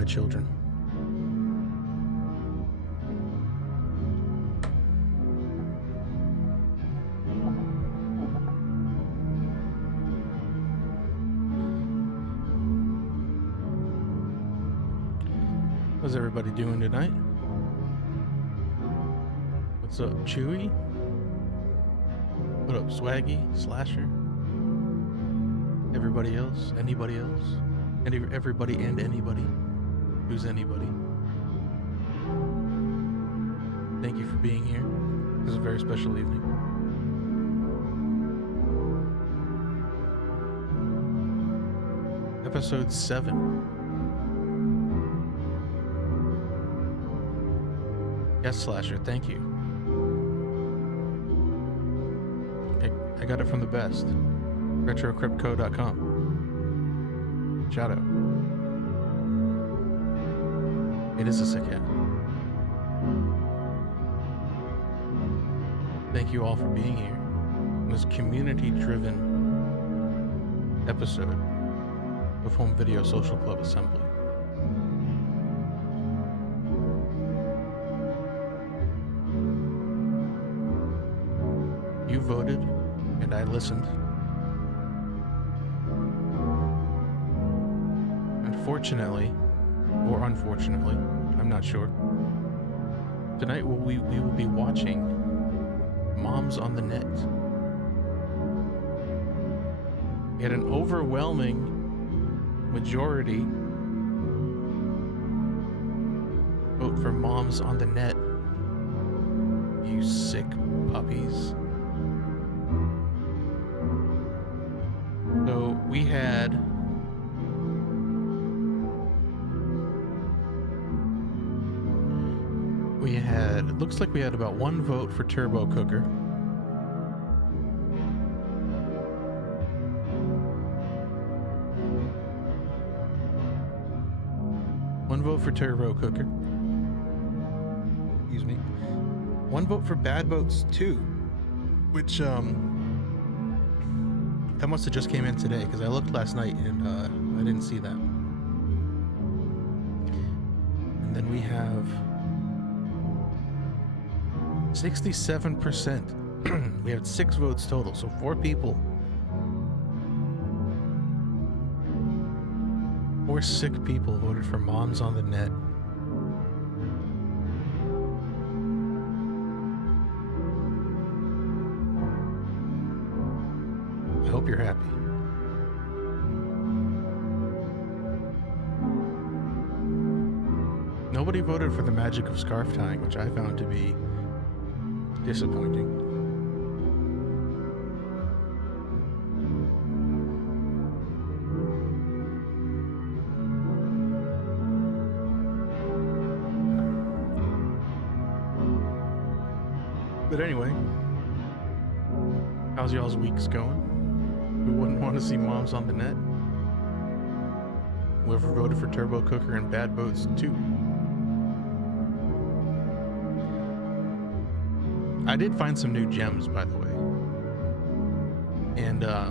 my children. How's everybody doing tonight? What's up, Chewy? What up, Swaggy, Slasher? Everybody else? Anybody else? Everybody and anybody? Who's anybody? Thank you for being here. This is a very special evening. Episode 7. Yes, Slasher, thank you. I got it from the best. RetroCryptCo.com. Shout out. It is a sick hat. Thank you all for being here in this community-driven episode of Home Video Social Club Assembly. You voted, and I listened. Unfortunately, or unfortunately, I'm not sure. Tonight we will be watching Moms on the Net. We had an overwhelming majority vote for Moms on the Net. You sick puppies. So we had it looks like we had about 1 vote for Turbo Cooker. One vote for Turbo Cooker. Excuse me. 1 vote for Bad Boats 2, which that must have just came in today because I looked last night and I didn't see that. And then we have 67%. We had 6 votes total, so 4 people. 4 sick people voted for Moms on the Net. I hope you're happy. Nobody voted for the magic of scarf tying, which I found to be disappointing. But anyway, how's y'all's weeks going? Who wouldn't want to see Moms on the Net? Whoever voted for Turbo Cooker and Bad Boats 2. I did find some new gems, by the way. And I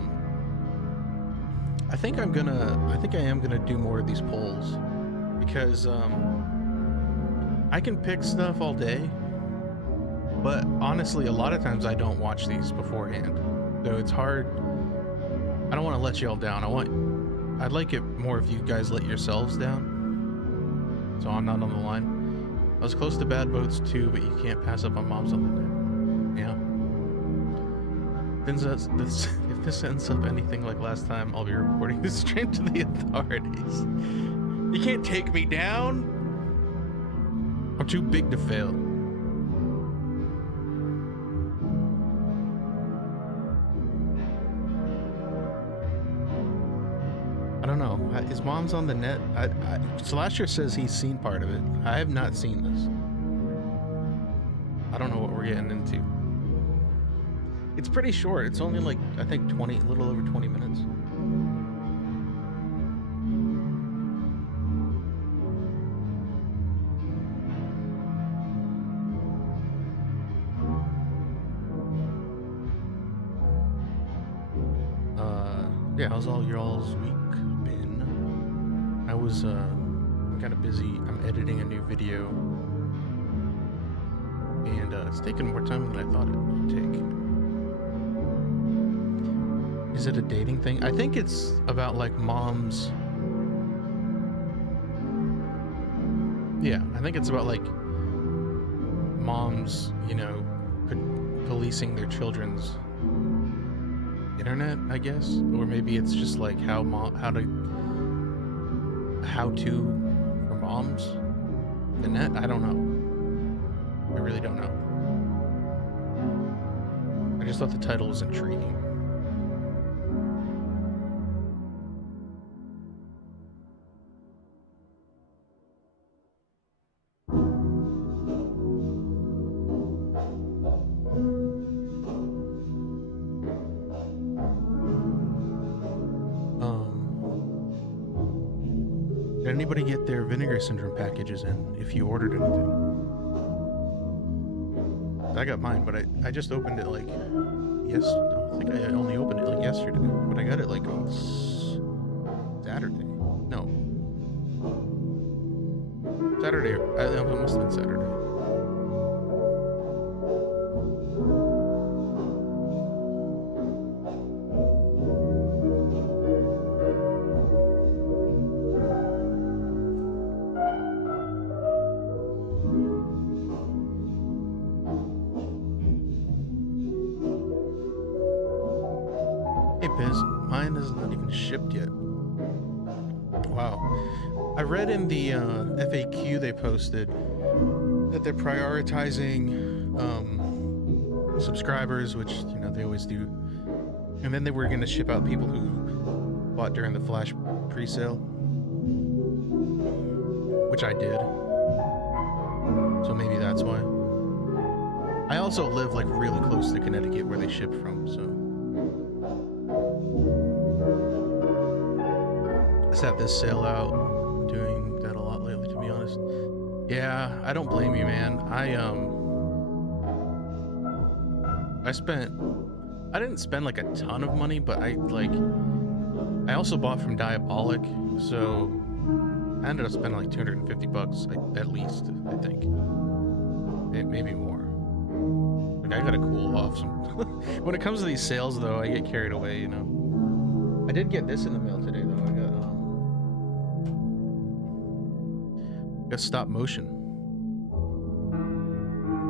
think I am gonna do more of these polls because I can pick stuff all day, but honestly a lot of times I don't watch these beforehand. So it's hard. I don't want to let you all down. I'd like it more if you guys let yourselves down, so I'm not on the line. I was close to Bad Boats 2, but you can't pass up on Moms on the Net. Yeah. If this ends up anything like last time, I'll be reporting this straight to the authorities. You can't take me down. I'm too big to fail. I don't know. Is Moms on the Net? Slasher says he's seen part of it. I have not seen this. I don't know what we're getting into. It's pretty short. It's only like, I think a little over 20 minutes. Yeah, how's all y'all's week been? I was I'm kind of busy. I'm editing a new video, and it's taking more time than I thought it would take. Is it a dating thing? I think it's about like moms. Yeah, I think it's about like moms, you know, policing their children's internet, I guess, or maybe it's just like how to for moms, the net. I don't know. I really don't know. I just thought the title was intriguing. Did anybody get their vinegar syndrome packages in if you ordered anything? I got mine, but I just opened it like no, I think I only opened it like yesterday, but I got it like on Saturday. No. Saturday. It must have been Saturday. Mine is not even shipped yet. Wow. I read in the FAQ they posted that they're prioritizing subscribers, which, you know, they always do. And then they were going to ship out people who bought during the Flash pre-sale, which I did. So maybe that's why. I also live like really close to Connecticut where they ship from, so. At this sale out. I'm doing that a lot lately, to be honest. Yeah, I don't blame you, man. I didn't spend like a ton of money, but I also bought from Diabolic, so I ended up spending like $250 at least, I think. Maybe more. Like, I gotta cool off some. When it comes to these sales though, I get carried away, you know. I did get this in the mail today though. Got stop motion,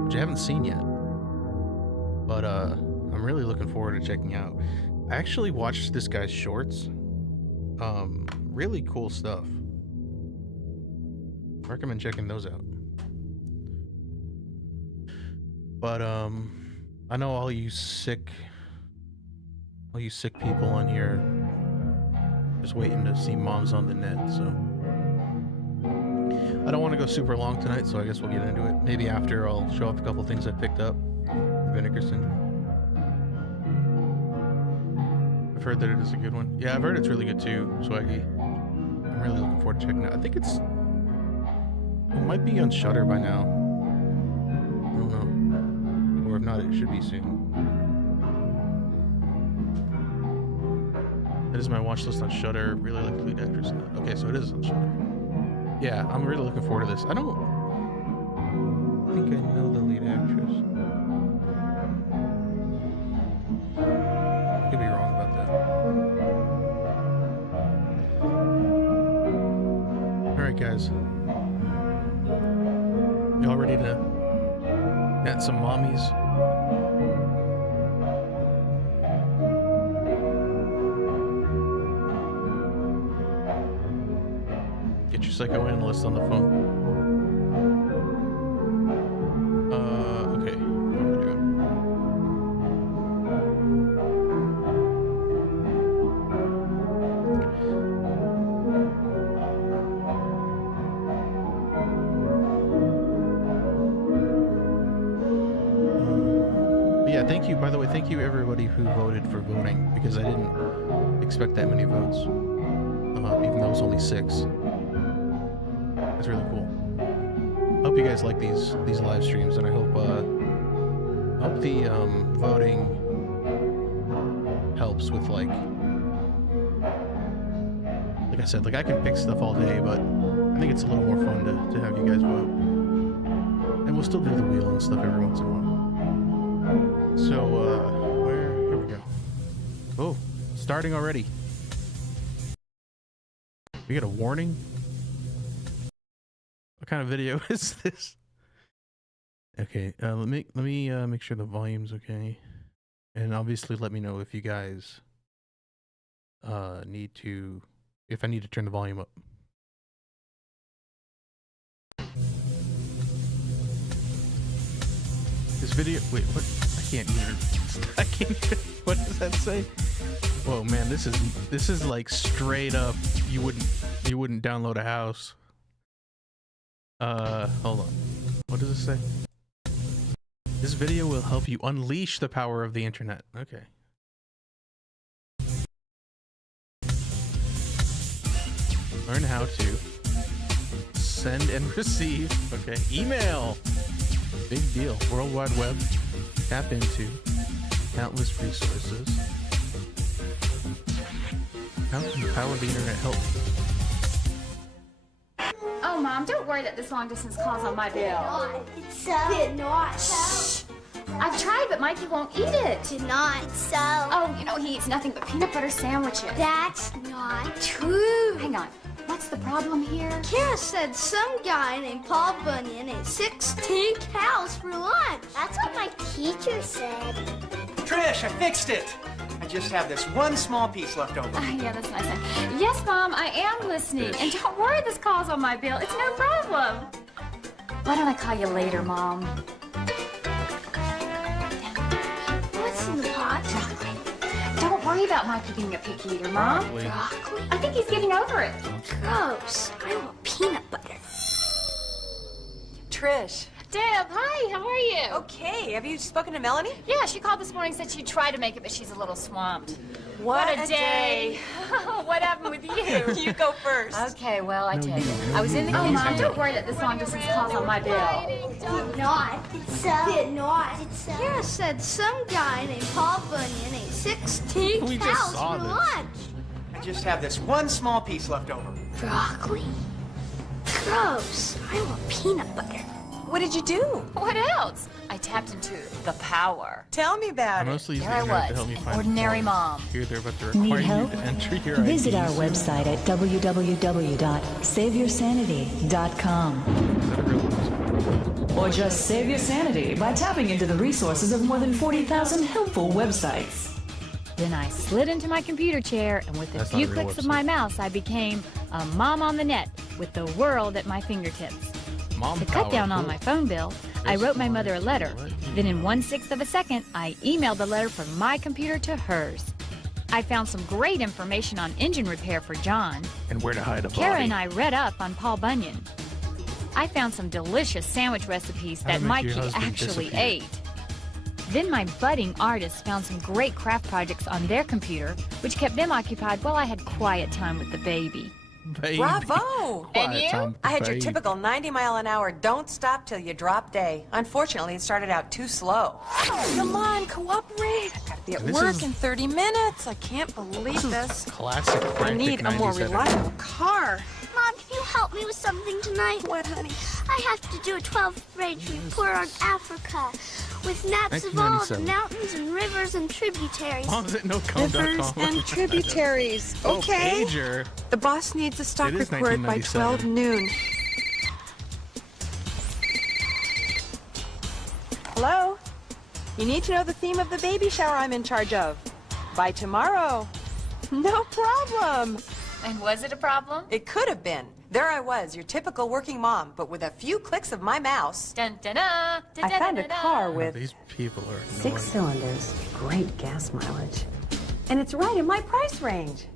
which I haven't seen yet, but I'm really looking forward to checking out. I actually watched this guy's shorts. Really cool stuff. Recommend checking those out. But I know all you sick people on here just waiting to see moms on the net, so I don't want to go super long tonight, so I guess we'll get into it. Maybe after I'll show off a couple things I picked up. Vinegar syndrome. I've heard that it is a good one. Yeah, I've heard it's really good too, Swaggy. I'm really looking forward to checking it out. I think it might be on Shudder by now. I don't know. Or if not, it should be soon. That is my watch list on Shudder. Really like the lead actress in that. Okay, so it is on Shudder. Yeah, I'm really looking forward to this. I don't think I know the lead actress. I could be wrong about that. Alright guys. Y'all ready to get some mommies? Get your psycho analyst on the phone. Okay. What am I doing? Yeah, thank you. By the way, thank you everybody who voted for voting, because I didn't expect that many votes, even though it was only 6. That's really cool. I hope you guys like these live streams, and I hope the voting helps with like I said, like I can pick stuff all day, but I think it's a little more fun to have you guys vote. And we'll still do the wheel and stuff every once in a while. So, here we go. Oh, starting already. We got a warning? What kind of video is this? Okay, let me make sure the volume's okay. And obviously let me know if you guys if I need to turn the volume up. This video, wait, what? I can't even, what does that say? Whoa, man, this is like straight up, you wouldn't download a house. Hold on. What does it say? This video will help you unleash the power of the internet. Okay. Learn how to send and receive. Okay. Email. Big deal. World Wide Web. Tap into countless resources. How can the power of the internet help? Oh, Mom, don't worry that this long-distance call's on my bill. It's so. I've tried, but Mikey won't eat it. It's not. It's so. Oh, you know, he eats nothing but peanut butter sandwiches. That's not true. Hang on. What's the problem here? Kara said some guy named Paul Bunyan ate 16 cows for lunch. That's what my teacher said. Trish, I fixed it. I just have this one small piece left over. Yeah, that's nice. Yes, Mom, I am listening. And don't worry, this call's on my bill. It's no problem. Why don't I call you later, Mom? What's in the pot? Don't worry about Mikey being a picky eater, Mom. Broccoli. I think he's getting over it. Gross. I want peanut butter. Trish. Deb, hi, how are you? Okay, have you spoken to Melanie? Yeah, she called this morning, said she'd try to make it, but she's a little swamped. What a day. What happened with you? You go first. Okay, well, I tell you. I was in the kitchen. Mom, don't worry that this long-distance call's on my bill. Did not. It's so. Did not. It's so. Kara said some guy named Paul Bunyan ate 16 We just cows saw for this. lunch. I just have this one small piece left over. Broccoli. Gross. I want peanut butter. What did you do? What else? I tapped into the power. Tell me I about it. mostly use the There I internet to was, help me an find ordinary mom. Here they're about to Need require you help? to enter your Visit our IDs. website at www.saveyoursanity.com. Is that a real website? Or just save your sanity by tapping into the resources of more than 40,000 helpful websites. Then I slid into my computer chair, and with a That's few not a real clicks of website. my mouse, I became a mom on the net with the world at my fingertips. Mom To power. cut down on Cool. my phone bill, I wrote my mother a letter. Then in 1/6 of a second, I emailed the letter from my computer to hers. I found some great information on engine repair for John. And where to hide a body. Kara and I read up on Paul Bunyan. I found some delicious sandwich recipes How to that make your Mikey husband actually disappear. ate. Then my budding artists found some great craft projects on their computer, which kept them occupied while I had quiet time with the baby. Baby. Bravo! And Quiet you? time, I had your baby. typical 90-mile-an-hour don't stop till you drop day. Unfortunately, it started out too slow. Come on, cooperate. I gotta be at This work is- in 30 minutes. I can't believe this. Classic I frantic need a more 90s editor. reliable car. Mom, can you help me with something tonight? What, honey? I have to do a 12th grade report on Africa with maps of all the 1997. mountains and rivers and tributaries. Mom's at Rivers nocom.com. and tributaries. Oh, Okay. pager. The boss needs a stock It is report by 12 noon. Hello? You need to know the theme of the baby shower I'm in charge of. By tomorrow. No problem. And was it a problem? It could have been. There I was, your typical working mom, but with a few clicks of my mouse. Dun, dun, dun, dun, I dun, found a dun, dun. car Oh, with these people are 6 annoying. cylinders, great gas mileage. And it's right in my price range.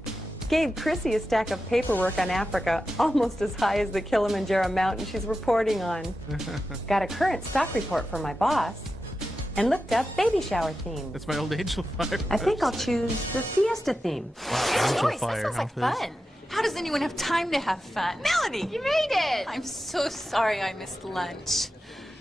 Gave Chrissy a stack of paperwork on Africa, almost as high as the Kilimanjaro mountain she's reporting on. Got a current stock report from my boss, and looked up baby shower themes. That's my old Angel Fire. I think I'll choose the Fiesta theme. Wow, Angel Joyce, Fire. that sounds like how fun. How does anyone have time to have fun? Melanie! You made it. I'm so sorry I missed lunch.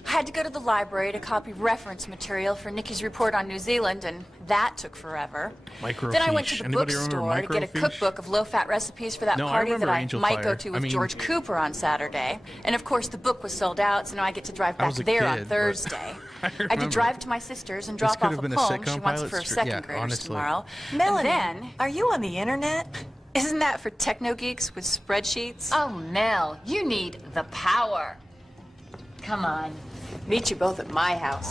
I had to go to the library to copy reference material for Nikki's report on New Zealand, and that took forever. Microfiche. Then I went to the Anybody remember bookstore to get a microfiche? cookbook of low-fat recipes for that No, I party that remember I Angel might Fire. go to with George Cooper on Saturday. And of course, the book was sold out, so now I get to drive I back was a there on kid, but Thursday. I had to remember. drive to my sister's and This drop could off have a been a poem sitcom she wants pilot for her strip. second Yeah, graders honestly. tomorrow. Melanie, And then, are you on the internet? isn't that for techno geeks with spreadsheets? Oh, Mel, you need the power. Come on. Meet you both at my house.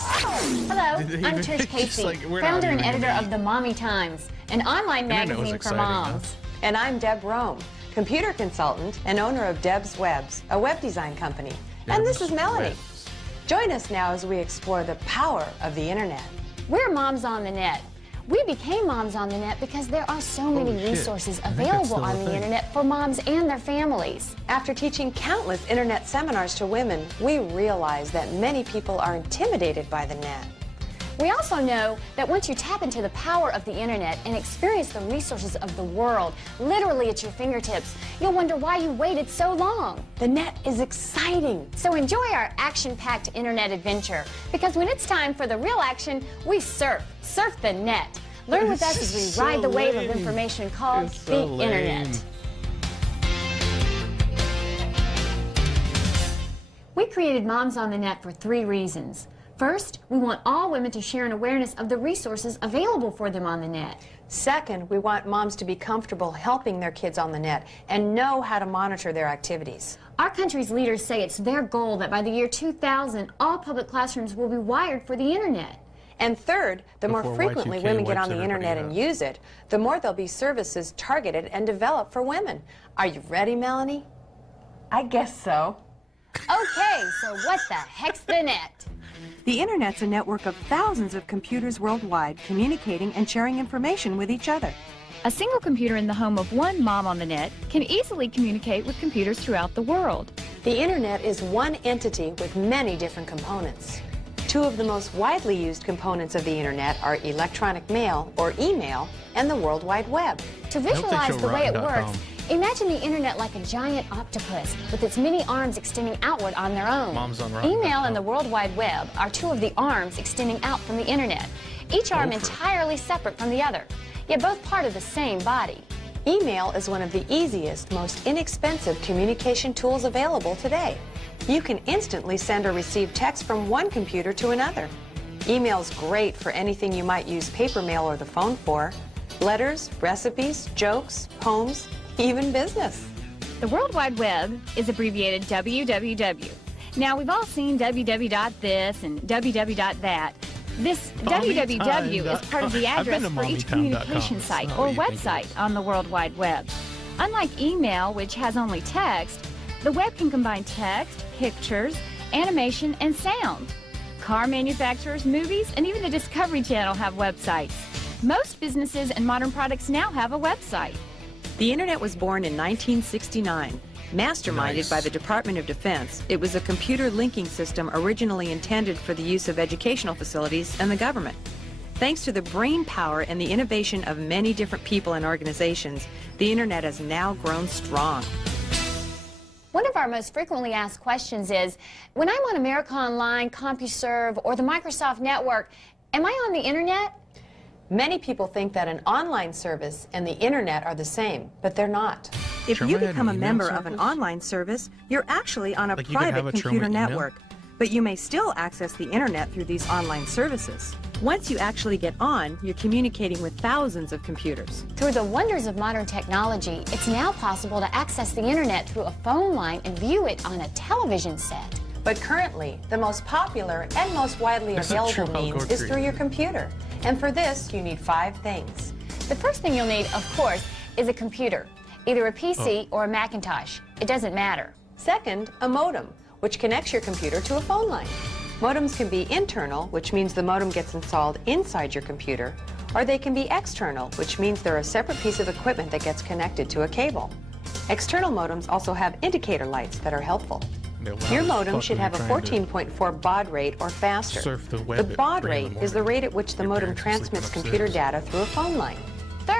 Hello, Did they I'm even- Trish just Casey, like, we're not founder and even editor gonna of the Mommy Times, an online Internet was magazine for exciting, moms. And I'm Deb Rome, computer consultant and owner of Deb's Webs, a web design company. And this is Deb's Melanie. Webs. Join us now as we explore the power of the internet. We're Moms on the Net. We became Moms on the Net because there are so many shit. resources I think that's available still a on the thing. internet for moms and their families. After teaching countless internet seminars to women, we realize that many people are intimidated by the net. We also know that once you tap into the power of the internet and experience the resources of the world literally at your fingertips, you'll wonder why you waited so long. The net is exciting. So enjoy our action-packed internet adventure, because when it's time for the real action, we surf the net. Learn with us as we So ride the wave of lame. information called It's the so lame. internet. We created Moms on the Net for 3 reasons. First, we want all women to share an awareness of the resources available for them on the net. Second, we want moms to be comfortable helping their kids on the net and know how to monitor their activities. Our country's leaders say it's their goal that by the year 2000, all public classrooms will be wired for the internet. And third, the more Before frequently Y2K women get wipes on the internet everybody and out. use it, the more there'll be services targeted and developed for women. Are you ready, Melanie? I guess so. Okay, so what the heck's the net? The Internet's a network of thousands of computers worldwide communicating and sharing information with each other. A single computer in the home of one mom on the net can easily communicate with computers throughout the world. The internet is one entity with many different components. 2 of the most widely used components of the internet are electronic mail, or email, and the World Wide Web. To hope they visualize show the way it rotten.com. works, imagine the internet like a giant octopus with its many arms extending outward on their own. Moms on rotten.com. Email and the World Wide Web are 2 of the arms extending out from the internet, each arm Gopher. entirely separate from the other, yet both part of the same body. Email is one of the easiest, most inexpensive communication tools available today. You can instantly send or receive text from one computer to another. Email's great for anything you might use paper mail or the phone for. Letters, recipes, jokes, poems, even business. The World Wide Web is abbreviated www. Now, we've all seen www.this and www.that. This www is part of the I've been address to for each mommytime.com. communication It's site not or what you think it website on the World Wide Web. Unlike email, which has only text, the web can combine text, pictures, animation, and sound. Car manufacturers, movies, and even the Discovery Channel have websites. Most businesses and modern products now have a website. The Internet was born in 1969. Masterminded Nice. by the Department of Defense, it was a computer linking system originally intended for the use of educational facilities and the government. Thanks to the brain power and the innovation of many different people and organizations, the Internet has now grown strong. One of our most frequently asked questions is, when I'm on America Online, CompuServe, or the Microsoft Network, am I on the internet? Many people think that an online service and the internet are the same, but they're not. If Troma you had an become a email member of an service? online service, you're actually on a Like you could have private a Troma computer email? network, but you may still access the internet through these online services. Once you actually get on, you're communicating with thousands of computers. Through the wonders of modern technology, it's now possible to access the internet through a phone line and view it on a television set. But currently, the most popular and most widely That's not available true. I'll means go is through through you. your computer. And for this, you need 5 things. The first thing you'll need, of course, is a computer, either a PC or a Macintosh. It doesn't matter. Second, a modem, which connects your computer to a phone line. Modems can be internal, which means the modem gets installed inside your computer, or they can be external, which means they're a separate piece of equipment that gets connected to a cable. External modems also have indicator lights that are helpful. They're loud Your as modem fuck should when have a you're trying to 14.4 baud rate or faster. surf the web The at baud 3 in the rate is the morning. rate at which the Your modem parents are sleeping transmits upstairs. computer data through a phone line.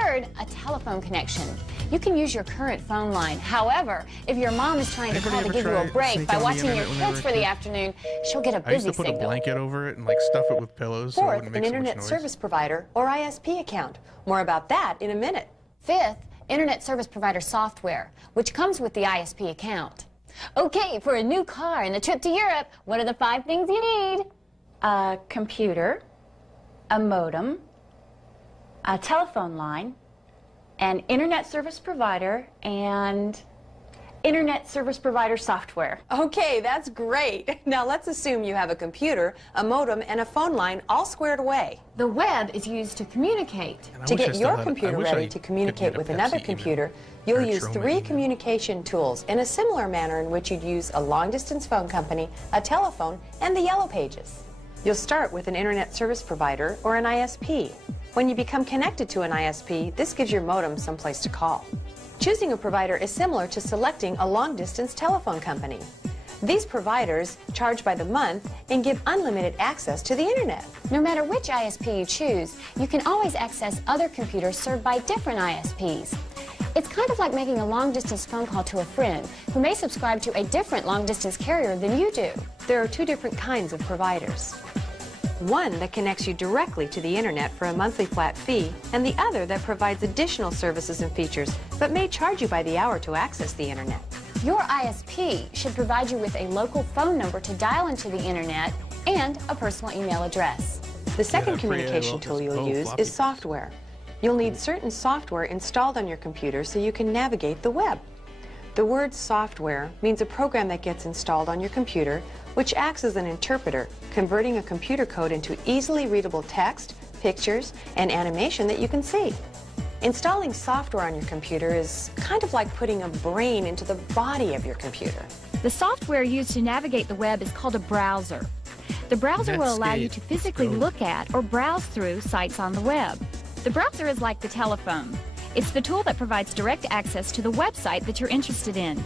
third, a telephone connection. You can use your current phone line. However, if your mom is trying to Anybody call to ever give you a try break sneaking by on the watching your internet when they kids were for a the kid? afternoon, she'll get a I used busy to put a signal. blanket over it and like stuff it with pillows so it Fourth, wouldn't an make so much internet noise. service provider or ISP account. More about that in a minute. Fifth, internet service provider software, which comes with the ISP account. Okay, for a new car and a trip to Europe, what are the 5 things you need? A computer, a modem, a telephone line, an internet service provider, and internet service provider software. Okay, that's great. Now let's assume you have a computer, a modem, and a phone line all squared away. The web is used to communicate. And I To wish I get still your had- I computer wish I ready to could communicate get a with Pepsi another email. computer, Or you'll a use Troma 3 email. communication tools in a similar manner in which you'd use a long-distance phone company, a telephone, and the Yellow Pages. You'll start with an internet service provider or an ISP. When you become connected to an ISP, this gives your modem someplace to call. Choosing a provider is similar to selecting a long-distance telephone company. These providers charge by the month and give unlimited access to the internet. No matter which ISP you choose, you can always access other computers served by different ISPs. It's kind of like making a long-distance phone call to a friend who may subscribe to a different long-distance carrier than you do. There are 2 different kinds of providers. One that connects you directly to the internet for a monthly flat fee, and the other that provides additional services and features, but may charge you by the hour to access the internet. Your ISP should provide you with a local phone number to dial into the internet and a personal email address. The second that communication tool you'll use floppy. is software. You'll need certain software installed on your computer so you can navigate the web. The word software means a program that gets installed on your computer, which acts as an interpreter, converting a computer code into easily readable text, pictures, and animation that you can see. Installing software on your computer is kind of like putting a brain into the body of your computer. The software used to navigate the web is called a browser. The browser will allow you to Netscape. physically Let's go. look at or browse through sites on the web. The browser is like the telephone. It's the tool that provides direct access to the website that you're interested in.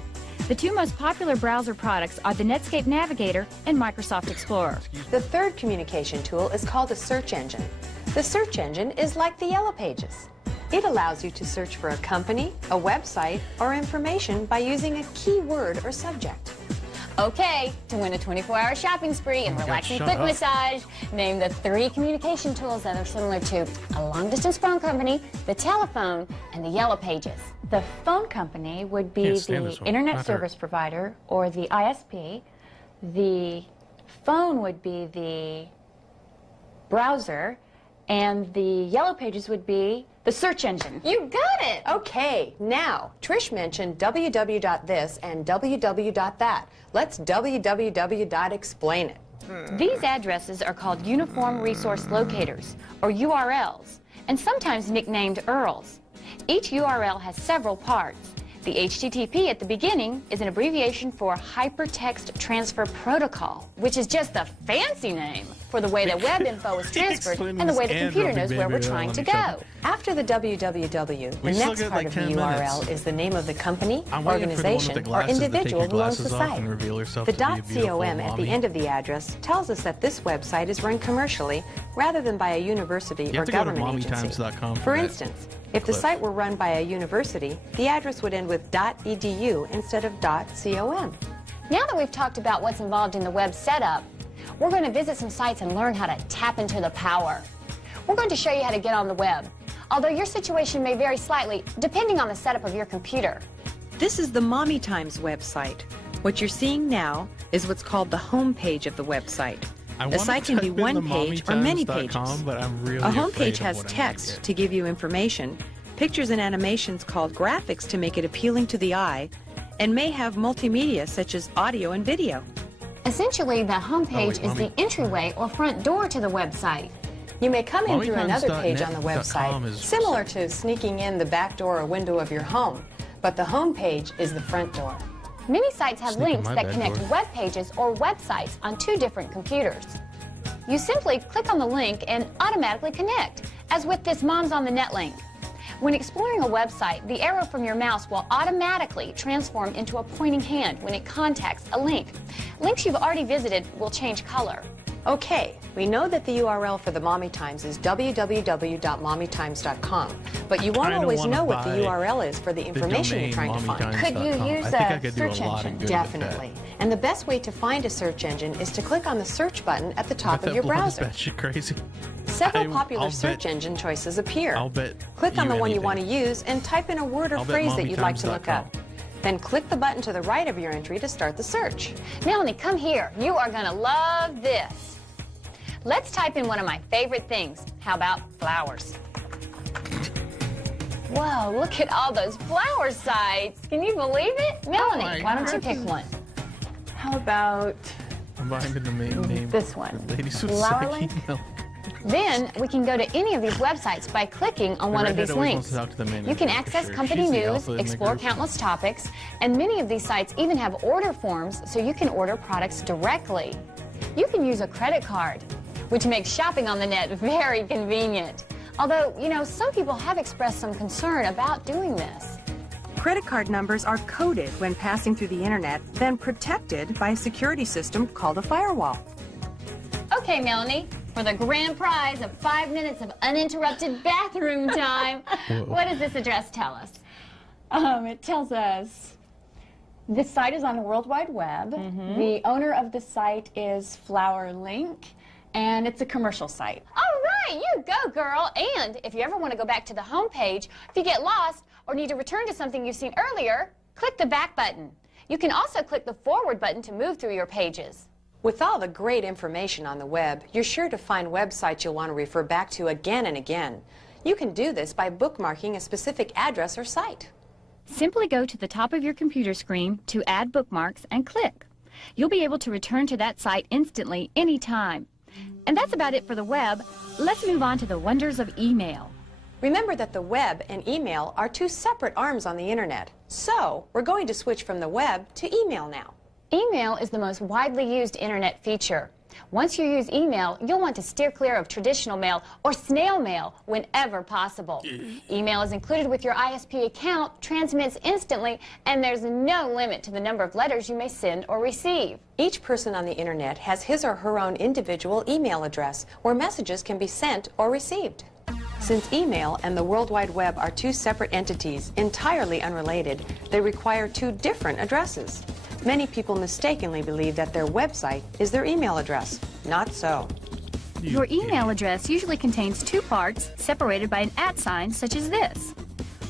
The 2 most popular browser products are the Netscape Navigator and Microsoft Explorer. The third communication tool is called a search engine. The search engine is like the Yellow Pages. It allows you to search for a company, a website, or information by using a keyword or subject. Okay, to win a 24-hour shopping spree and Oh my God, relaxing shut foot up. massage, name the 3 communication tools that are similar to a long-distance phone company, the telephone, and the Yellow Pages. The phone company would be Can't stand the this one. internet Not her. service provider or the ISP. The phone would be the browser, and the Yellow Pages would be the search engine. You got it! Okay, now, Trish mentioned www.this and www.that. Let's www.explain it. These addresses are called Uniform Resource Locators, or URLs, and sometimes nicknamed URLs. Each URL has several parts. The HTTP at the beginning is an abbreviation for Hypertext Transfer Protocol, which is just the fancy name for the way that web info is transferred Explain and the this way the and computer rubbing knows where we're baby oil trying on to each other. go. After the www, the We still next get part like of the 10 URL minutes. is the name of the company, I'm waiting for the woman with the organization, or glasses to take individual her who owns the glasses off site. and reveal herself The to be a beautiful .com at the mommy. end of the address tells us that this website is run commercially rather than by a university or have to go to government agency. mommytimes.com for For that instance, if the clip. site were run by a university, the address would end with .edu instead of .com. Now that we've talked about what's involved in the web setup, we're going to visit some sites and learn how to tap into the power. We're going to show you how to get on the web, although your situation may vary slightly depending on the setup of your computer. This is the Mommy Times website. What you're seeing now is what's called the home page of the website. I The wanna site can be type in one the page or many mommytimes.com, pages. but I'm really A home afraid page of has what I'm gonna text get. to give you information, pictures and animations called graphics to make it appealing to the eye, and may have multimedia such as audio and video. Essentially, the home page is Mommy. the entryway or front door to the website. You may come in through another page on the mommytimes.net.com website, is- similar to sneaking in the back door or window of your home, but the home page is the front door. Many sites have Sneak in links my that bed connect door. web pages or websites on 2 different computers. You simply click on the link and automatically connect, as with this Moms on the Net link. When exploring a website, the arrow from your mouse will automatically transform into a pointing hand when it contacts a link. Links you've already visited will change color. Okay, we know that the URL for the Mommy Times is www.mommytimes.com, but you won't always know what the URL is for the information you're trying to find. Could you use a search engine? Definitely. And the best way to find a search engine is to click on the search button at the top of your browser. Batshit crazy. Several popular search engine choices appear. I'll bet. Click on the one you want to use and type in a word or phrase that you'd like to look up. Then click the button to the right of your entry to start the search. Melanie, come here. You are going to love this. Let's type in one of my favorite things. How about flowers? Whoa, look at all those flower sites. Can you believe it? Melanie, why don't you pick one? How about I'm buying the main name. this one? Ladies with Flower Psyche link? Milk. Then we can go to any of these websites by clicking on one of these links. You can access company news, explore countless topics, and many of these sites even have order forms so you can order products directly. You can use a credit card, which makes shopping on the net very convenient. Although, you know, some people have expressed some concern about doing this. Credit card numbers are coded when passing through the internet, then protected by a security system called a firewall. Okay, Melanie, for the grand prize of 5 minutes of uninterrupted bathroom time, what does this address tell us? It tells us this site is on the World Wide Web. The owner of the site is Flower Link, and it's a commercial site. All right, you go, girl. And if you ever want to go back to the home page, if you get lost or need to return to something you've seen earlier, click the back button. You can also click the forward button to move through your pages. With all the great information on the web, you're sure to find websites you'll want to refer back to again and again. You can do this by bookmarking a specific address or site. Simply go to the top of your computer screen to add bookmarks and click. You'll be able to return to that site instantly anytime. And that's about it for the web. Let's move on to the wonders of email. Remember that the web and email are two separate arms on the internet. So, we're going to switch from the web to email now. Email is the most widely used internet feature. Once you use email, you'll want to steer clear of traditional mail or snail mail whenever possible. Email is included with your ISP account, transmits instantly, and there's no limit to the number of letters you may send or receive. Each person on the internet has his or her own individual email address where messages can be sent or received. Since email and the World Wide Web are two separate entities, entirely unrelated, they require two different addresses. Many people mistakenly believe that their website is their email address. Not so. Your email address usually contains two parts separated by an @ sign, such as this.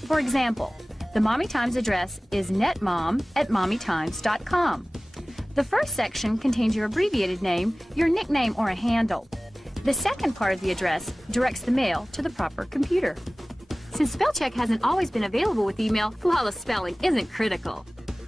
For example, the Mommy Times address is netmom@mommytimes.com. The first section contains your abbreviated name, your nickname, or a handle. The second part of the address directs the mail to the proper computer. Since spell check hasn't always been available with email, flawless spelling isn't critical.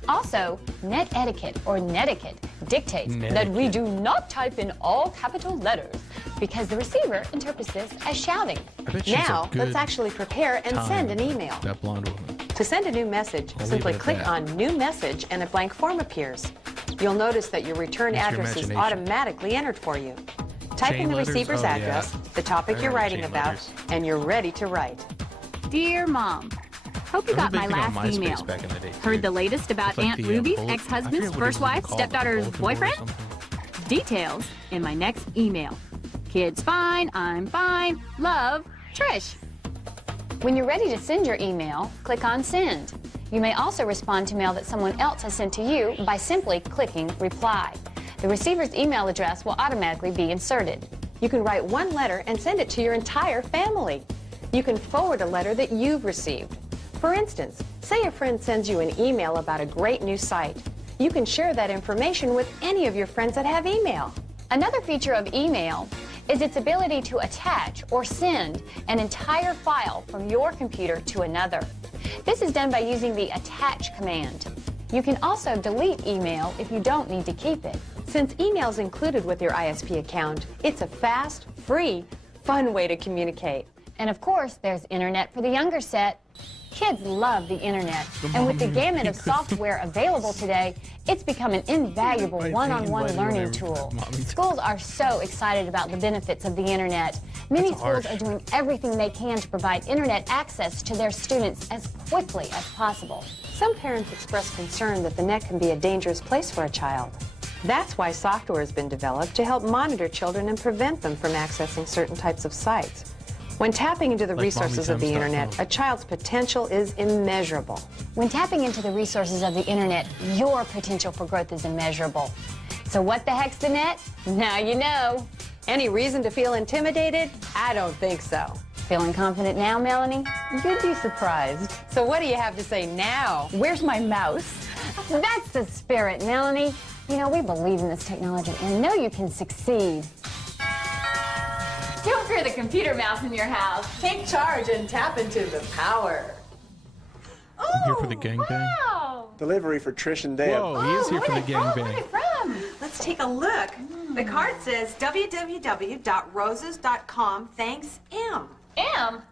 Also, net etiquette or netiquette dictates that we do not type in all capital letters because the receiver interprets this as shouting. Now, let's actually prepare and send an email. That blonde woman. To send a new message, simply click on New Message and a blank form appears. You'll notice that your return address is automatically entered for you. Type in the receiver's address, the topic you're writing about, and you're ready to write. Dear Mom, hope you got my last email. Heard the latest about Aunt Ruby's ex-husband's first wife, stepdaughter's boyfriend? Details in my next email. Kids fine, I'm fine. Love, Trish. When you're ready to send your email, click on Send. You may also respond to mail that someone else has sent to you by simply clicking Reply. The receiver's email address will automatically be inserted. You can write one letter and send it to your entire family. You can forward a letter that you've received. For instance, say a friend sends you an email about a great new site. You can share that information with any of your friends that have email. Another feature of email is its ability to attach or send an entire file from your computer to another. This is done by using the attach command. You can also delete email if you don't need to keep it. Since email is included with your ISP account, it's a fast, free, fun way to communicate. And of course, there's internet for the younger set. Kids love the internet, and with the gamut of software available today, it's become an invaluable one-on-one learning tool. Schools are so excited about the benefits of the internet. Many schools are doing everything they can to provide internet access to their students as quickly as possible. Some parents express concern that the net can be a dangerous place for a child. That's why software has been developed to help monitor children and prevent them from accessing certain types of sites. When tapping into the Like resources of the internet, mommytimes.com. a child's potential is immeasurable. When tapping into the resources of the internet, your potential for growth is immeasurable. So what the heck's the net? Now you know. Any reason to feel intimidated? I don't think so. Feeling confident now, Melanie? You'd be surprised. So what do you have to say now? Where's my mouse? That's the spirit, Melanie. You know, we believe in this technology and know you can succeed. Don't fear the computer mouse in your house. Take charge and tap into the power. I'm here for the gangbang. Wow! Delivery for Trish and Dale. Whoa, he is here for the gangbang. From? Let's take a look. The card says www.roses.com. Thanks, M. M?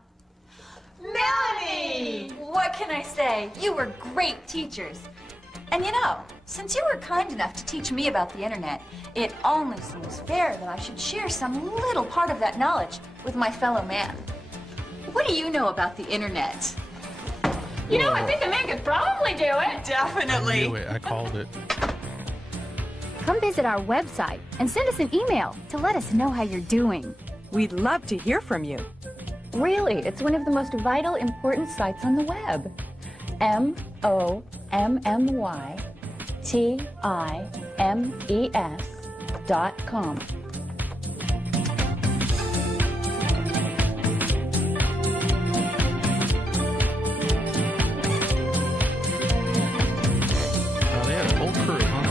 Melanie! What can I say? You were great teachers. And you know, since you were kind enough to teach me about the internet, it only seems fair that I should share some little part of that knowledge with my fellow man. What do you know about the internet? You know, I think a man could probably do it. I Definitely. knew it. I called it. Come visit our website and send us an email to let us know how you're doing. We'd love to hear from you. Really, it's one of the most vital, important sites on the web. MOMMYTIMES.com. Oh, they had a whole crew, huh?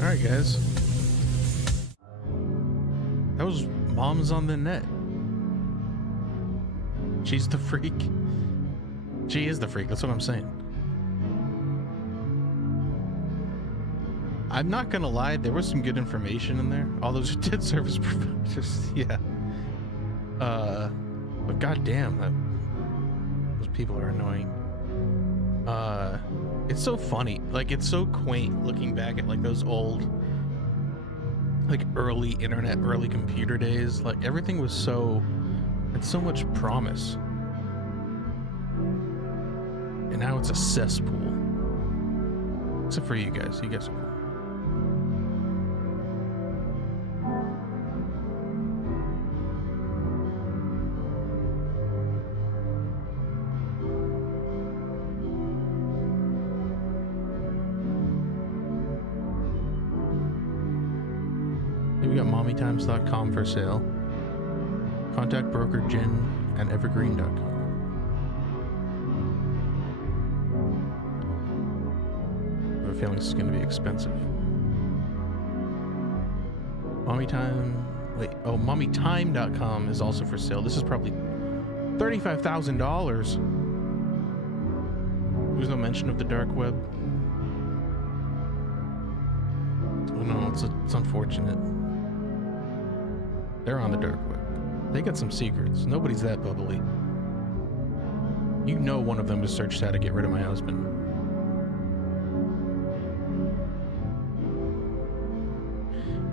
Alright, guys. That was Moms on the Net. She's the freak. She is the freak, that's what I'm saying. I'm not gonna lie, there was some good information in there. All those dead service providers, yeah. But goddamn, those people are annoying. It's so funny, like it's so quaint looking back at like those old, like early internet, early computer days. Like everything was so, had so much promise, and now it's a cesspool. Except for you guys. You guys are cool. We got mommytimes.com for sale. Contact broker Jen and evergreen.com. I have a feeling this is going to be expensive. Mommytime.com is also for sale. This is probably $35,000. There's no mention of the dark web. Oh no, it's unfortunate. They're on the dark web. They got some secrets. Nobody's that bubbly. You know one of them has searched how to get rid of my husband.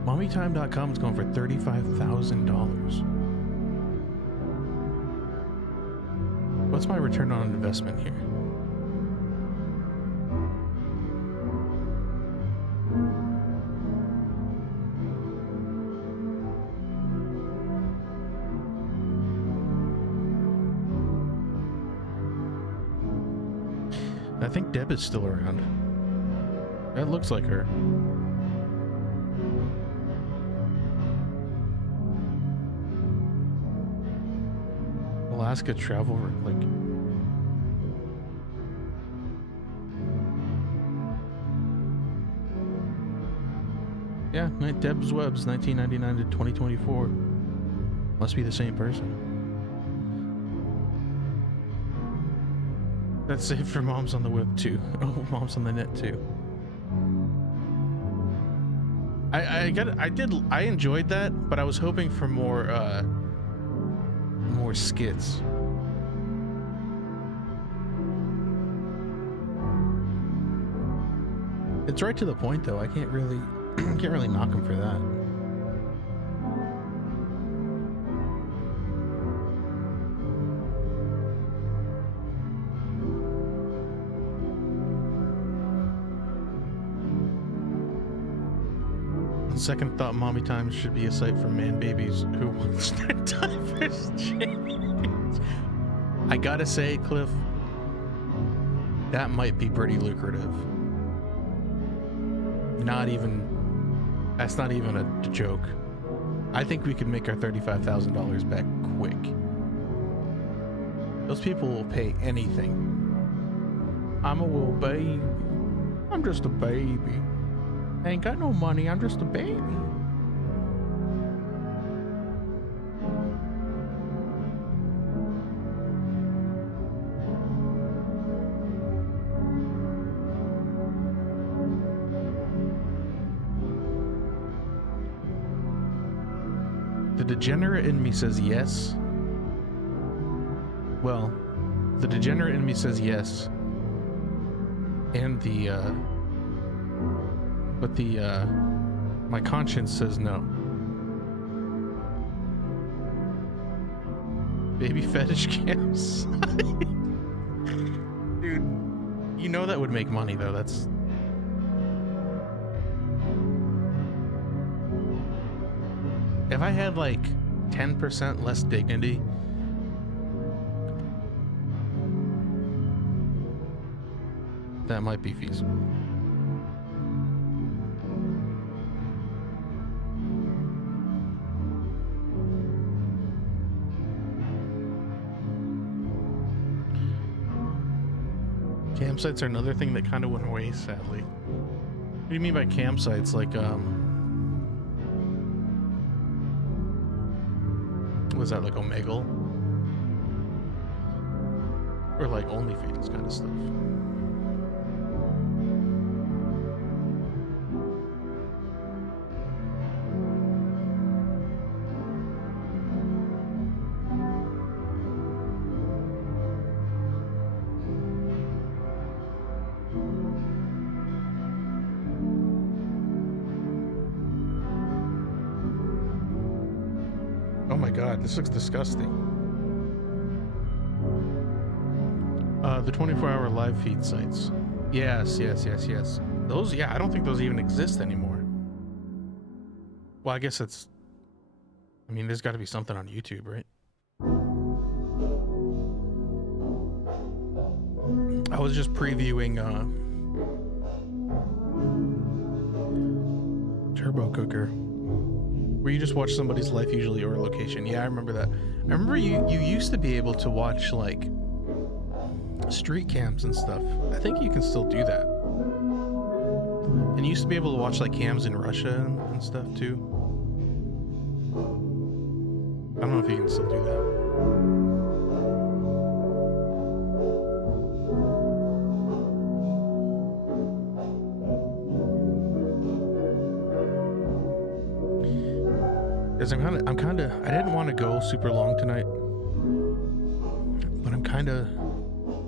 Mommytime.com is going for $35,000. What's my return on investment here? I think Deb is still around. That looks like her. Alaska travel, like... Yeah, Deb's Webs, 1999 to 2024. Must be the same person. That's saved for Moms on the Web too. Oh, Moms on the Net too. I enjoyed that, but I was hoping for more skits. It's right to the point though. I can't really knock him for that. On second thought, Mommy Times should be a site for man babies who wants their diapers changed. I gotta say, Cliff, that might be pretty lucrative. That's not even a joke. I think we could make our $35,000 back quick. Those people will pay anything. I'm a little baby. I'm just a baby. I ain't got no money. I'm just a baby. The degenerate in me says yes. Well, the degenerate in me says yes. And my conscience says no. Baby fetish camps. Dude, you know that would make money though. That's... If I had like 10% less dignity, that might be feasible. Campsites are another thing that kind of went away, sadly. What do you mean by campsites? Like, was that like Omegle? Or like OnlyFans kind of stuff? Oh my god, this looks disgusting. The 24-hour live feed sites. Yes. Those, yeah, I don't think those even exist anymore. Well, I guess it's... I mean, there's got to be something on YouTube, right? I was just previewing, Turbo Cooker, where you just watch somebody's life usually or location. Yeah, I remember that. I remember you used to be able to watch like street cams and stuff. I think you can still do that. And you used to be able to watch like cams in Russia and stuff too. I don't know if you can still do that. Because I didn't want to go super long tonight, but I'm kind of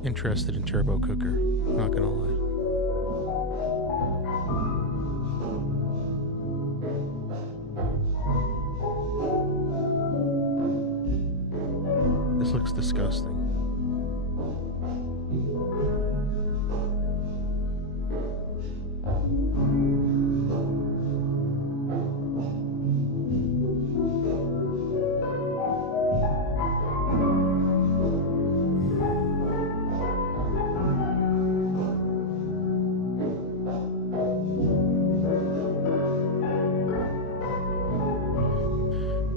interested in Turbo Cooker, not gonna lie. This looks disgusting.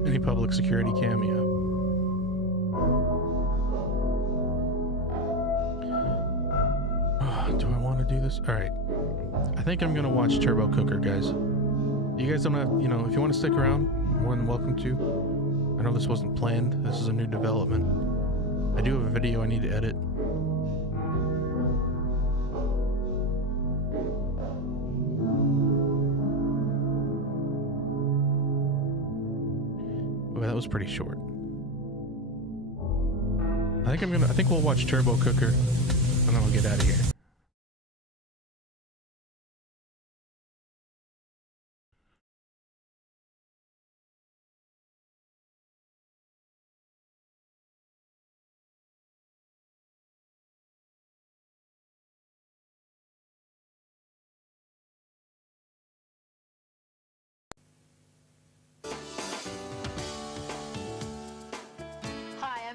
Any public security cam, yeah. Do I want to do this? All right. I think I'm going to watch Turbo Cooker, guys. You guys don't have, you know, if you want to stick around, more than welcome to. I know this wasn't planned. This is a new development. I do have a video I need to edit. Well, that was pretty short. I think we'll watch Turbo Cooker, and then we'll get out of here.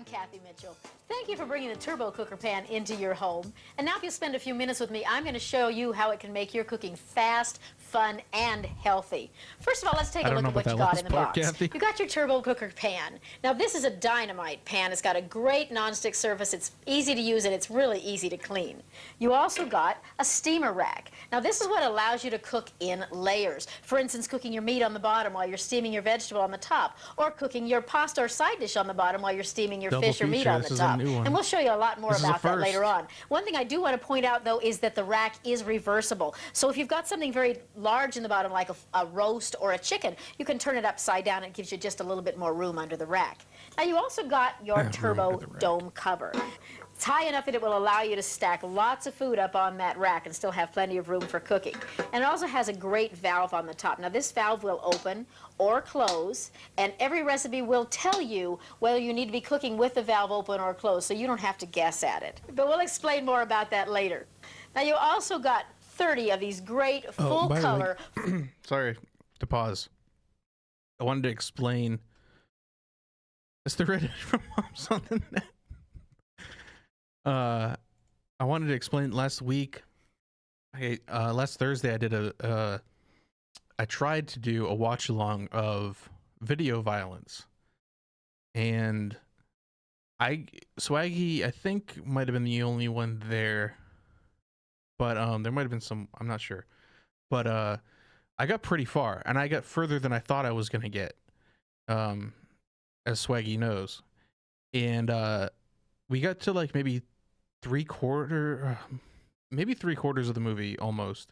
Kathy Mitchell. Thank you for bringing the turbo cooker pan into your home. And now if you spend a few minutes with me, I'm going to show you how it can make your cooking fast, fun, and healthy. First of all, let's take a look at what you got in the box. You got your turbo cooker pan. Now this is a dynamite pan. It's got a great nonstick surface. It's easy to use and it's really easy to clean. You also got a steamer rack. Now this is what allows you to cook in layers. For instance, cooking your meat on the bottom while you're steaming your vegetable on the top, or cooking your pasta or side dish on the bottom while you're steaming your fish or meat on the top. And we'll show you a lot more about that later on. One thing I do want to point out, though, is that the rack is reversible. So if you've got something very large in the bottom, like a roast or a chicken, you can turn it upside down and it gives you just a little bit more room under the rack. Now, you also got your turbo dome cover. It's high enough that it will allow you to stack lots of food up on that rack and still have plenty of room for cooking. And it also has a great valve on the top. Now this valve will open or close, and every recipe will tell you whether you need to be cooking with the valve open or closed, so you don't have to guess at it. But we'll explain more about that later. Now you also got 30 of these great full color... Sorry to pause. I wanted to explain... It's the Reddit from Moms on the Net. I wanted to explain last week. Last Thursday, I did I tried to do a watch along of video violence, and Swaggy, I think, might have been the only one there, but there might have been some. I'm not sure, but I got pretty far, and I got further than I thought I was gonna get, as Swaggy knows, and we got to like maybe three quarters of the movie almost,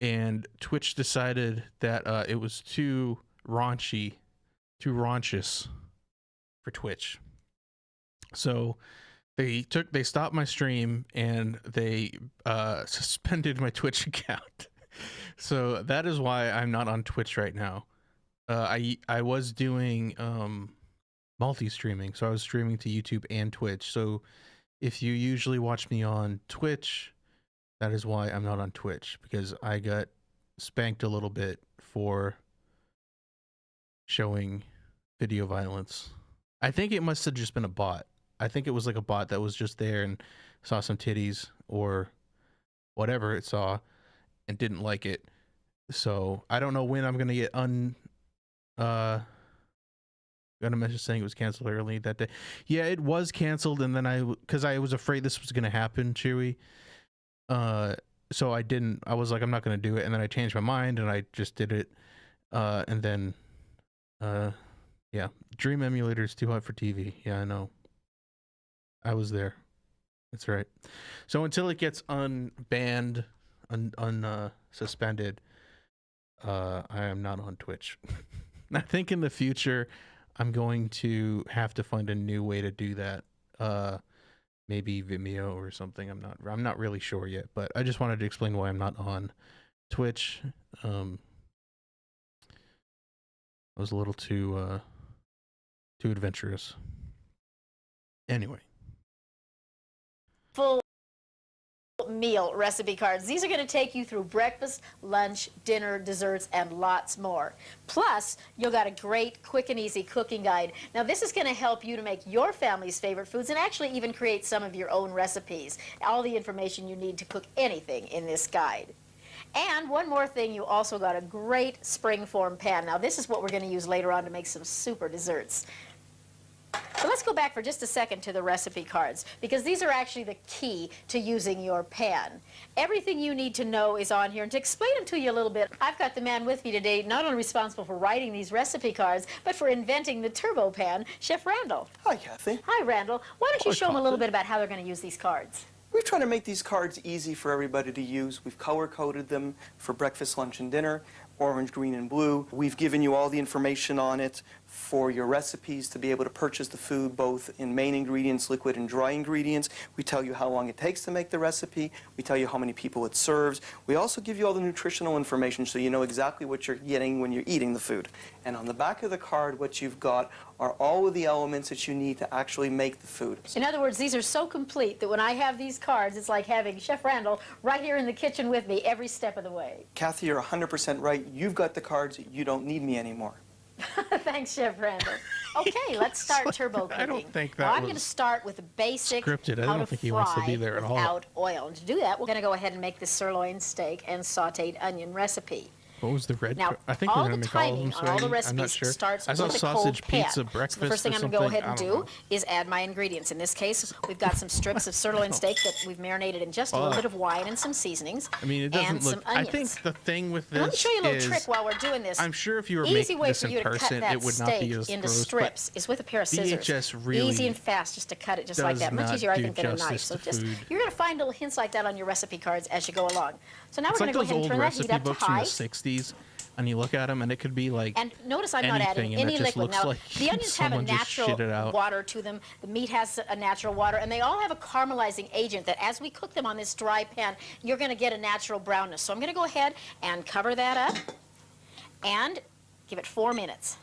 and Twitch decided that it was too raunchious for Twitch, so they stopped my stream and they suspended my Twitch account. So that is why I'm not on Twitch right now. I was doing multi-streaming, so I was streaming to YouTube and Twitch. So if you usually watch me on Twitch, that is why I'm not on Twitch, because I got spanked a little bit for showing video violence. I think it must have just been a bot. I think it was like a bot that was just there and saw some titties or whatever it saw and didn't like it. So I don't know when I'm gonna get got a message saying it was canceled early that day. Yeah, it was canceled, and then because I was afraid this was gonna happen, Chewy. So I was like, I'm not gonna do it, and then I changed my mind and I just did it. And then yeah, Dream Emulator is too hot for TV. Yeah, I know. I was there. That's right. So until it gets unbanned, suspended, I am not on Twitch. I think in the future I'm going to have to find a new way to do that. Maybe Vimeo or something. I'm not really sure yet, but I just wanted to explain why I'm not on Twitch. I was a little too adventurous. Anyway. Full meal recipe cards. These are going to take you through breakfast, lunch, dinner, desserts, and lots more. Plus, you'll got a great quick and easy cooking guide. Now, this is going to help you to make your family's favorite foods and actually even create some of your own recipes. All the information you need to cook anything in this guide. And one more thing, you also got a great springform pan. Now, this is what we're going to use later on to make some super desserts. So let's go back for just a second to the recipe cards, because these are actually the key to using your pan. Everything you need to know is on here, and to explain them to you a little bit, I've got the man with me today, not only responsible for writing these recipe cards, but for inventing the turbo pan, Chef Randall. Hi, Kathy. Hi, Randall. Why don't you show them a little bit about how they're going to use these cards? We're trying to make these cards easy for everybody to use. We've color-coded them for breakfast, lunch, and dinner, orange, green, and blue. We've given you all the information on it for your recipes to be able to purchase the food both in main ingredients, liquid, and dry ingredients. We tell you how long it takes to make the recipe. We tell you how many people it serves. We also give you all the nutritional information so you know exactly what you're getting when you're eating the food. And on the back of the card, what you've got are all of the elements that you need to actually make the food. In other words, these are so complete that when I have these cards, it's like having Chef Randall right here in the kitchen with me every step of the way. Kathy, you're 100% right. You've got the cards. You don't need me anymore. Thanks, Chef Randall. Okay, let's start turbo cooking. I don't think that now, I'm was going to start with the basic scripted. I how don't to think he wants to be fry there at all. without oil. And to do that, we're going to go ahead and make the sirloin steak and sautéed onion recipe. What was the red? Now, I think we're all going the to make all of timing them on all the sweaty. I'm not recipes sure. starts I saw with a sausage cold pan. pizza breakfast. So the first thing or I'm going to go something. ahead and I don't do know. is add my ingredients. In this case, we've got some strips of sirloin steak that we've marinated in just a little bit of wine and some seasonings. I mean, it doesn't and look. some I onions. think the thing with this Now, let me show you a little is, trick while we're doing this. I'm sure if you were Easy making way this for in you to cut person, that it would not steak be as into gross, but strips is with a pair of scissors. VHS really easy and fast just to cut it just like does that. Much not easier, I do think, than a knife. justice So to just food. you're going to find little hints like that on your recipe cards as you go along. So now It's we're like going to go those ahead and old turn that heat recipe up to books in high. the 60s, and you look at them, and it could be like And notice I'm not adding anything, and any it just liquid. looks Now, like the onions have a someone just shit it natural out. water to them. The meat has a natural water, and they all have a caramelizing agent that as we cook them on this dry pan, you're going to get a natural brownness. So I'm going to go ahead and cover that up and give it 4 minutes.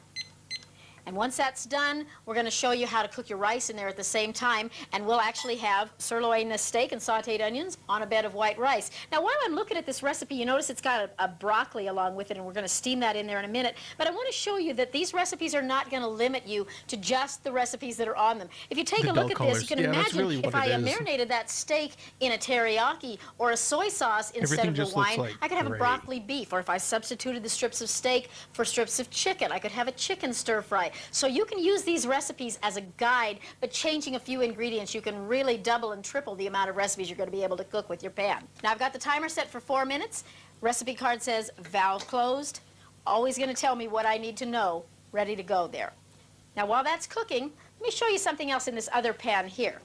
And once that's done, we're going to show you how to cook your rice in there at the same time, and we'll actually have sirloin steak and sautéed onions on a bed of white rice. Now, while I'm looking at this recipe, you notice it's got a broccoli along with it, and we're going to steam that in there in a minute. But I want to show you that these recipes are not going to limit you to just the recipes that are on them. If you take The a look bell at colors. this, you can Yeah, that's imagine really if what I it is. marinated that steak in a teriyaki or a soy sauce instead Everything of the just looks wine, like I could have a gray. broccoli beef, or if I substituted the strips of steak for strips of chicken, I could have a chicken stir fry. So you can use these recipes as a guide, but changing a few ingredients, you can really double and triple the amount of recipes you're going to be able to cook with your pan. Now, I've got the timer set for 4 minutes. Recipe card says valve closed. Always going to tell me what I need to know, ready to go there. Now, while that's cooking, let me show you something else in this other pan here.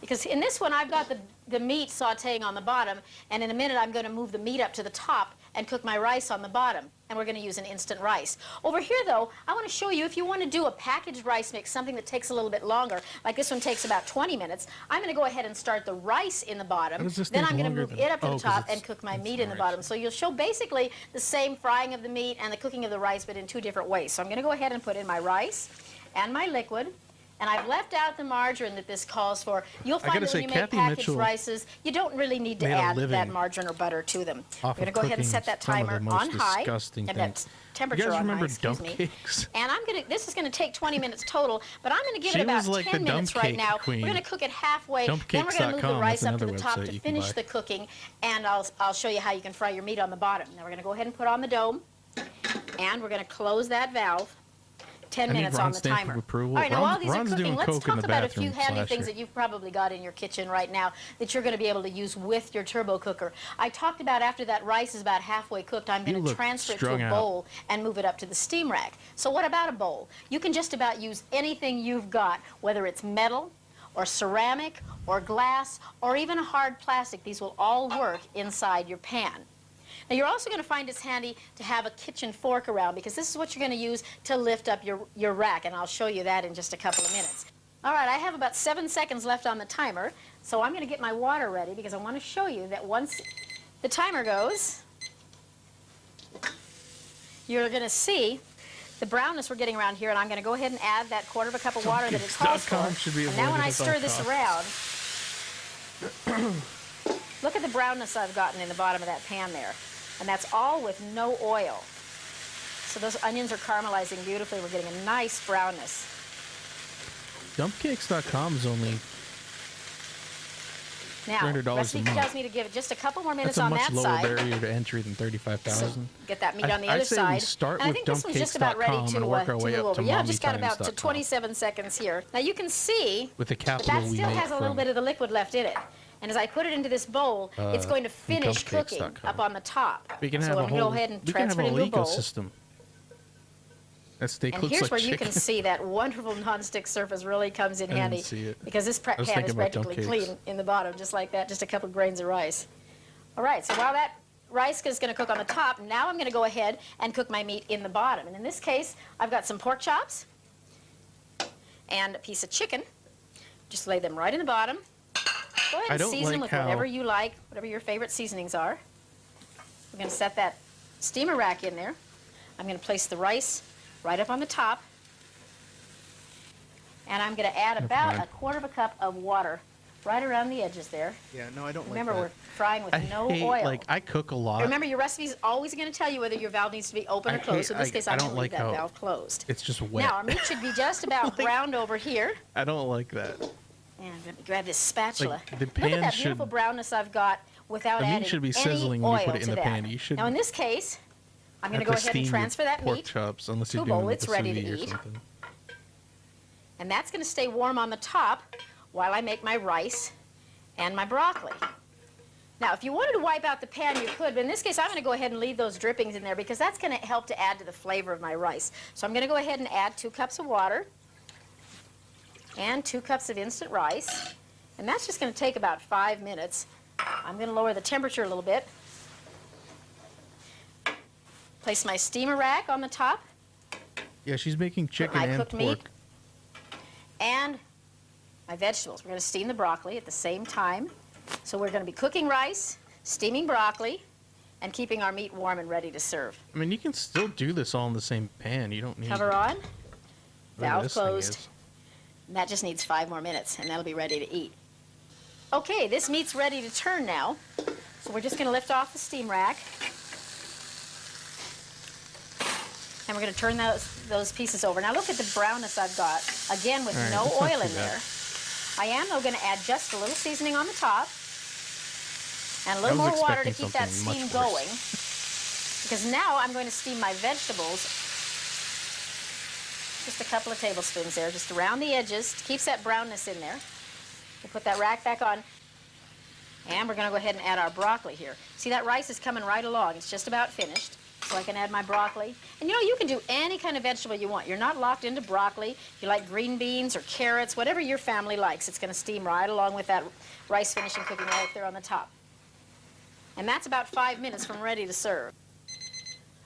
Because in this one, I've got the meat sautéing on the bottom, and in a minute, I'm going to move the meat up to the top and cook my rice on the bottom. And we're going to use an instant rice. Over here, though, I want to show you if you want to do a packaged rice mix, something that takes a little bit longer, like this one takes about 20 minutes, I'm going to go ahead and start the rice in the bottom. Then I'm going to move it up to the top and cook my meat in the bottom. So you'll show basically the same frying of the meat and the cooking of the rice, but in 2 different ways. So I'm going to go ahead and put in my rice and my liquid. And I've left out the margarine that this calls for. You'll find that when you make packaged rices, you don't really need to add that margarine or butter to them. We're going to go ahead and set that timer on high, and that temperature on high, excuse me. And this is going to take 20 minutes total, but I'm going to give it about 10 minutes right now. We're going to cook it halfway, then we're going to move the rice up to the top to finish the cooking, and I'll show you how you can fry your meat on the bottom. Now we're going to go ahead and put on the dome, and we're going to close that valve. 10 minutes on the timer. All right, now while these are cooking, let's talk about a few handy things that you've probably got in your kitchen right now that you're going to be able to use with your turbo cooker. I talked about after that rice is about halfway cooked, I'm going to transfer it to a bowl and move it up to the steam rack. So what about a bowl? You can just about use anything you've got, whether it's metal or ceramic or glass or even a hard plastic. These will all work inside your pan. Now, you're also going to find it's handy to have a kitchen fork around, because this is what you're going to use to lift up your rack, and I'll show you that in just a couple of minutes. All right, I have about 7 seconds left on the timer, so I'm going to get my water ready because I want to show you that once the timer goes, you're going to see the brownness we're getting around here, and I'm going to go ahead and add that 1/4 cup of water that it calls for. And now when I stir this around, look at the brownness I've gotten in the bottom of that pan there. And that's all with no oil. So those onions are caramelizing beautifully. We're getting a nice brownness. Dumpcakes.com is only Now, $300 recipe a month. tells me to give it just a couple more minutes That's a on much that lower side. barrier to entry than 35,000. So get that meat on the other I say side. we start and I with think this one's just about ready dumpcakes.com to, and work our way move up over. to Yeah, I've just got about to mommytimes.com. 27 seconds here. Now you can see With the that capital we still make has a little from bit of the liquid left in it. And as I put it into this bowl, it's going to finish cooking dumpcakes.com. up on the top. We can so have I'm a going to whole, go ahead and we can have transfer a it into a whole bowl. ecosystem. That steak And looks here's like where chicken. you can see that wonderful nonstick surface really comes in I didn't handy. see it. Because this pan was is thinking about practically dumpcakes. clean in the bottom, just like that, just a couple grains of rice. All right, so while that rice is going to cook on the top, now I'm going to go ahead and cook my meat in the bottom. And in this case, I've got some pork chops and a piece of chicken. Just lay them right in the bottom. Go ahead and season them with whatever you like, whatever your favorite seasonings are. We're going to set that steamer rack in there. I'm going to place the rice right up on the top. And I'm going to add about a quarter of a cup of water right around the edges there. Yeah, no, I don't Remember, like we're frying with no hate, oil. Like, I cook a lot. Remember, your recipe is always going to tell you whether your valve needs to be open or closed. So in this case, I'm going to leave that valve closed. It's just wet. Now, our meat should be just about browned over here. I don't like that. And let me grab this spatula. Like, the Look at pan that beautiful should- brownness I've got without The meat adding should be any sizzling when you oil put it in to the that. pan. You should Now, in this case, I'm going to have go ahead and steam your transfer that pork meat chops, unless to you're a doing bowl. it It's with ready sous to vide or eat. something. And that's going to stay warm on the top while I make my rice and my broccoli. Now, if you wanted to wipe out the pan, you could, but in this case, I'm going to go ahead and leave those drippings in there because that's going to help to add to the flavor of my rice. So I'm going to go ahead and add 2 cups of water and 2 cups of instant rice. And that's just going to take about 5 minutes. I'm going to lower the temperature a little bit. Place my steamer rack on the top. Yeah, she's making chicken my and cooked pork. meat and my vegetables. We're going to steam the broccoli at the same time. So we're going to be cooking rice, steaming broccoli, and keeping our meat warm and ready to serve. I mean, you can still do this all in the same pan. You don't need Cover on, whatever valve this thing closed. is. And that just needs 5 more minutes, and that'll be ready to eat. Okay, this meat's ready to turn now. So we're just going to lift off the steam rack. And we're going to turn those pieces over. Now look at the brownness I've got. Again, with All right, no that's not oil too in bad. there. I am, though, going to add just a little seasoning on the top. And a little I more was water to expecting keep that something steam much worse. going. Because now I'm going to steam my vegetables. Just a couple of tablespoons there, just around the edges. Keeps that brownness in there. We'll put that rack back on. And we're going to go ahead and add our broccoli here. See, that rice is coming right along. It's just about finished. So I can add my broccoli. And you know, you can do any kind of vegetable you want. You're not locked into broccoli. If you like green beans or carrots, whatever your family likes, it's going to steam right along with that rice finishing cooking right there on the top. And that's about 5 minutes from ready to serve.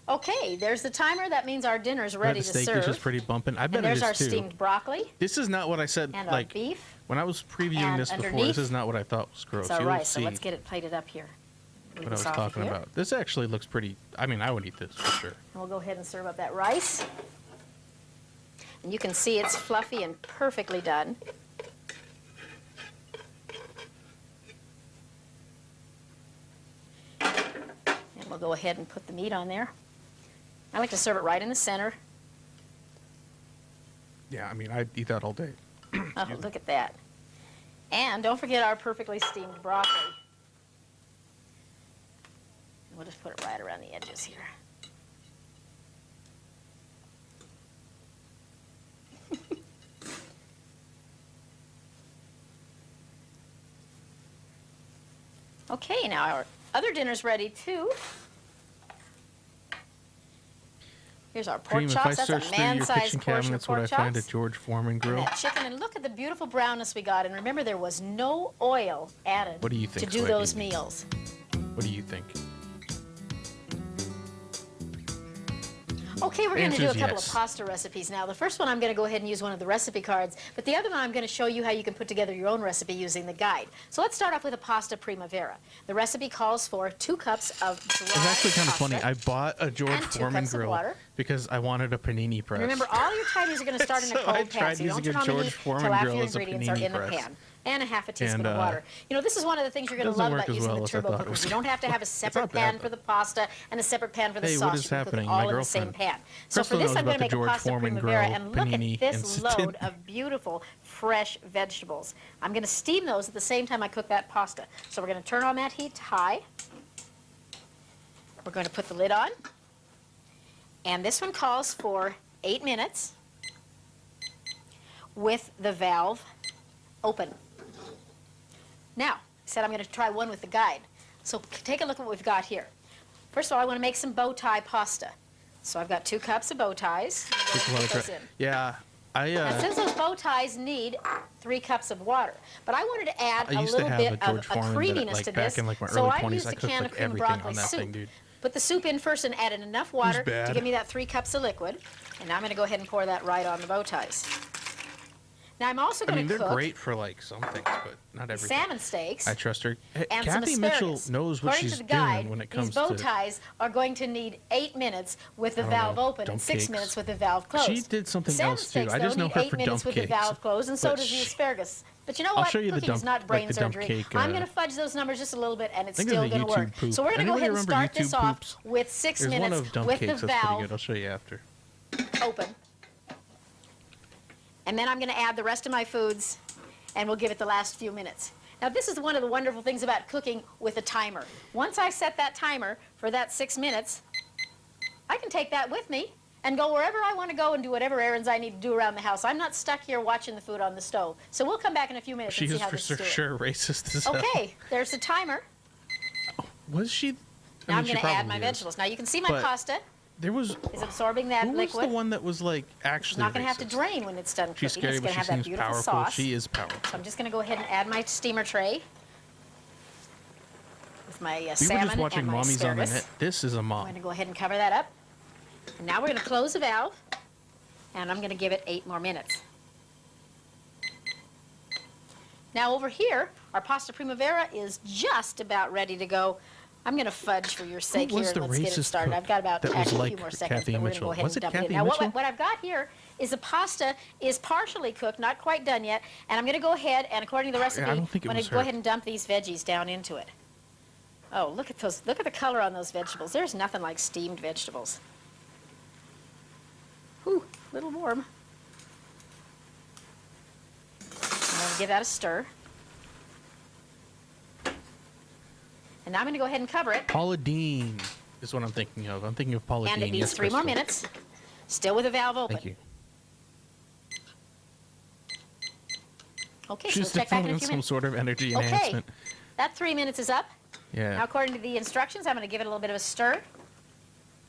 Okay, there's the timer. That means our dinner's ready the to steak serve. dish is pretty bumping. I bet And there's it our is too. steamed broccoli This is not what I said. and Like our beef. when I was previewing and this before, underneath, this is not what I thought was gross. It's our You'll rice, so see let's get it plated up here. Leave what I this was off of talking here. about. This actually looks pretty. I mean, I would eat this for sure. And we'll go ahead and serve up that rice. And you can see it's fluffy and perfectly done. And we'll go ahead and put the meat on there. I like to serve it right in the center. Yeah, I mean, I'd eat that all day. Oh, look at that. And don't forget our perfectly steamed broccoli. We'll just put it right around the edges here. Okay, now our other dinner's ready too. Here's our pork Dream, if I chops. That's search a through your man-sized kitchen portion of cabinets, would I pork find a chops. George Foreman And grill? that chicken, and look at the beautiful brownness we got. And remember, there was no oil added What do you to think, do Swaggy? those meals. What do you think? Okay, we're going to do a Answer's couple yes. of pasta recipes now. The first one, I'm going to go ahead and use one of the recipe cards, but the other one, I'm going to show you how you can put together your own recipe using the guide. So let's start off with a pasta primavera. The recipe calls for 2 cups of dry It's actually kind of pasta. funny. I bought a George and 2 Foreman cups of grill water. because I wanted a panini And press. remember, all your timings are going to start in a So I cold pan, tried so you don't using turn a on the George heat Foreman until after grill your as a ingredients are panini in the press. pan. and a half a teaspoon And, of water. You know, this is one of the things you're going to doesn't love work about as using well the as I turbo thought it cookers. was. You don't have to have a separate not bad, pan though. for the pasta and a separate pan for the Hey, sauce. what is You can happening? cook it all My in the same girlfriend. pan. So for Crystal this, knows I'm going to about make the a George pasta Foreman primavera, grill, and look panini at this instant. load of beautiful, fresh vegetables. I'm going to steam those at the same time I cook that pasta. So we're going to turn on that heat to high. We're going to put the lid on. And this one calls for 8 minutes with the valve open. Now, I said I'm going to try one with the guide. So take a look at what we've got here. First of all, I want to make some bow tie pasta. So I've got 2 cups of bow ties. I'm going to put those in. Yeah, Now, since those bow ties need 3 cups of water, but I wanted to add a little bit of a creaminess to this, so I used a can of cream broccoli soup. Put the soup in first and added enough water to give me that 3 cups of liquid. And now I'm going to go ahead and pour that right on the bow ties. Now I'm also going to cook. They're great for like some things, but not everything. Salmon steaks. I trust her. Hey, and Kathy some Mitchell asparagus. knows what According she's to the guide, doing when it comes these bow to. ties are going to need 8 minutes with the valve open and 6 minutes with the valve closed. She did something Salmon else too. steaks, I just though, know need her 8 for minutes dump with the cakes. valve closed, and so But does the she- asparagus. But you know I'll what? show you the Cooking is dump- not brain like the dump surgery. cake, I'm going to fudge those numbers just a little bit, and it's I think still it's a going to work. YouTube poop. So we're going to go Anybody ahead and remember start this YouTube off poops? with 6 There's one minutes of dump with the cakes that's pretty valve good. I'll show you after. open. And then I'm going to add the rest of my foods, and we'll give it the last few minutes. Now, this is one of the wonderful things about cooking with a timer. Once I set that timer for that 6 minutes, I can take that with me and go wherever I want to go and do whatever errands I need to do around the house. I'm not stuck here watching the food on the stove. So we'll come back in a few minutes She and see is how for this is doing. sure racist as hell. Okay, there's the timer. Was she? Now I'm she going to add my probably is. vegetables. Now you can see my But pasta There was. is absorbing that Who was liquid. the one that was like actually? It's not going to have to racist? drain when it's done cooking. She's scary, it's but going to she have that seems beautiful powerful. sauce. She is powerful. So I'm just going to go ahead and add my steamer tray with my We were salmon just watching and my Mommies on the asparagus. Net. This is a I'm mom. going to go ahead and cover that up. And now we're going to close the valve, and I'm going to give it 8 more minutes. Now over here, our pasta primavera is just about ready to go. I'm going to fudge for your sake was here, the and let's get it racist started. cook I've got about that was actually a like few more seconds, Kathy but we're going to Mitchell? go ahead Was and it dump it in. Kathy Now Mitchell? what I've got here is the pasta is partially cooked, not quite done yet, and I'm going to go ahead and according to the recipe, I don't think it I'm going was to go her. ahead and dump these veggies down into it. Oh, look at those! Look at the color on those vegetables. There's nothing like steamed vegetables. Whew, a little warm. I'm going to give that a stir. And now I'm going to go ahead and cover it. Paula Deen is what I'm thinking of. I'm thinking of Paula And Deen. it needs Yes, 3 more Crystal. minutes, still with the valve open. Thank you. Okay, so She's let's check back in definitely a on few some minutes. sort of energy Okay, enhancement. that 3 minutes is up. Now, Yeah. according to the instructions, I'm going to give it a little bit of a stir.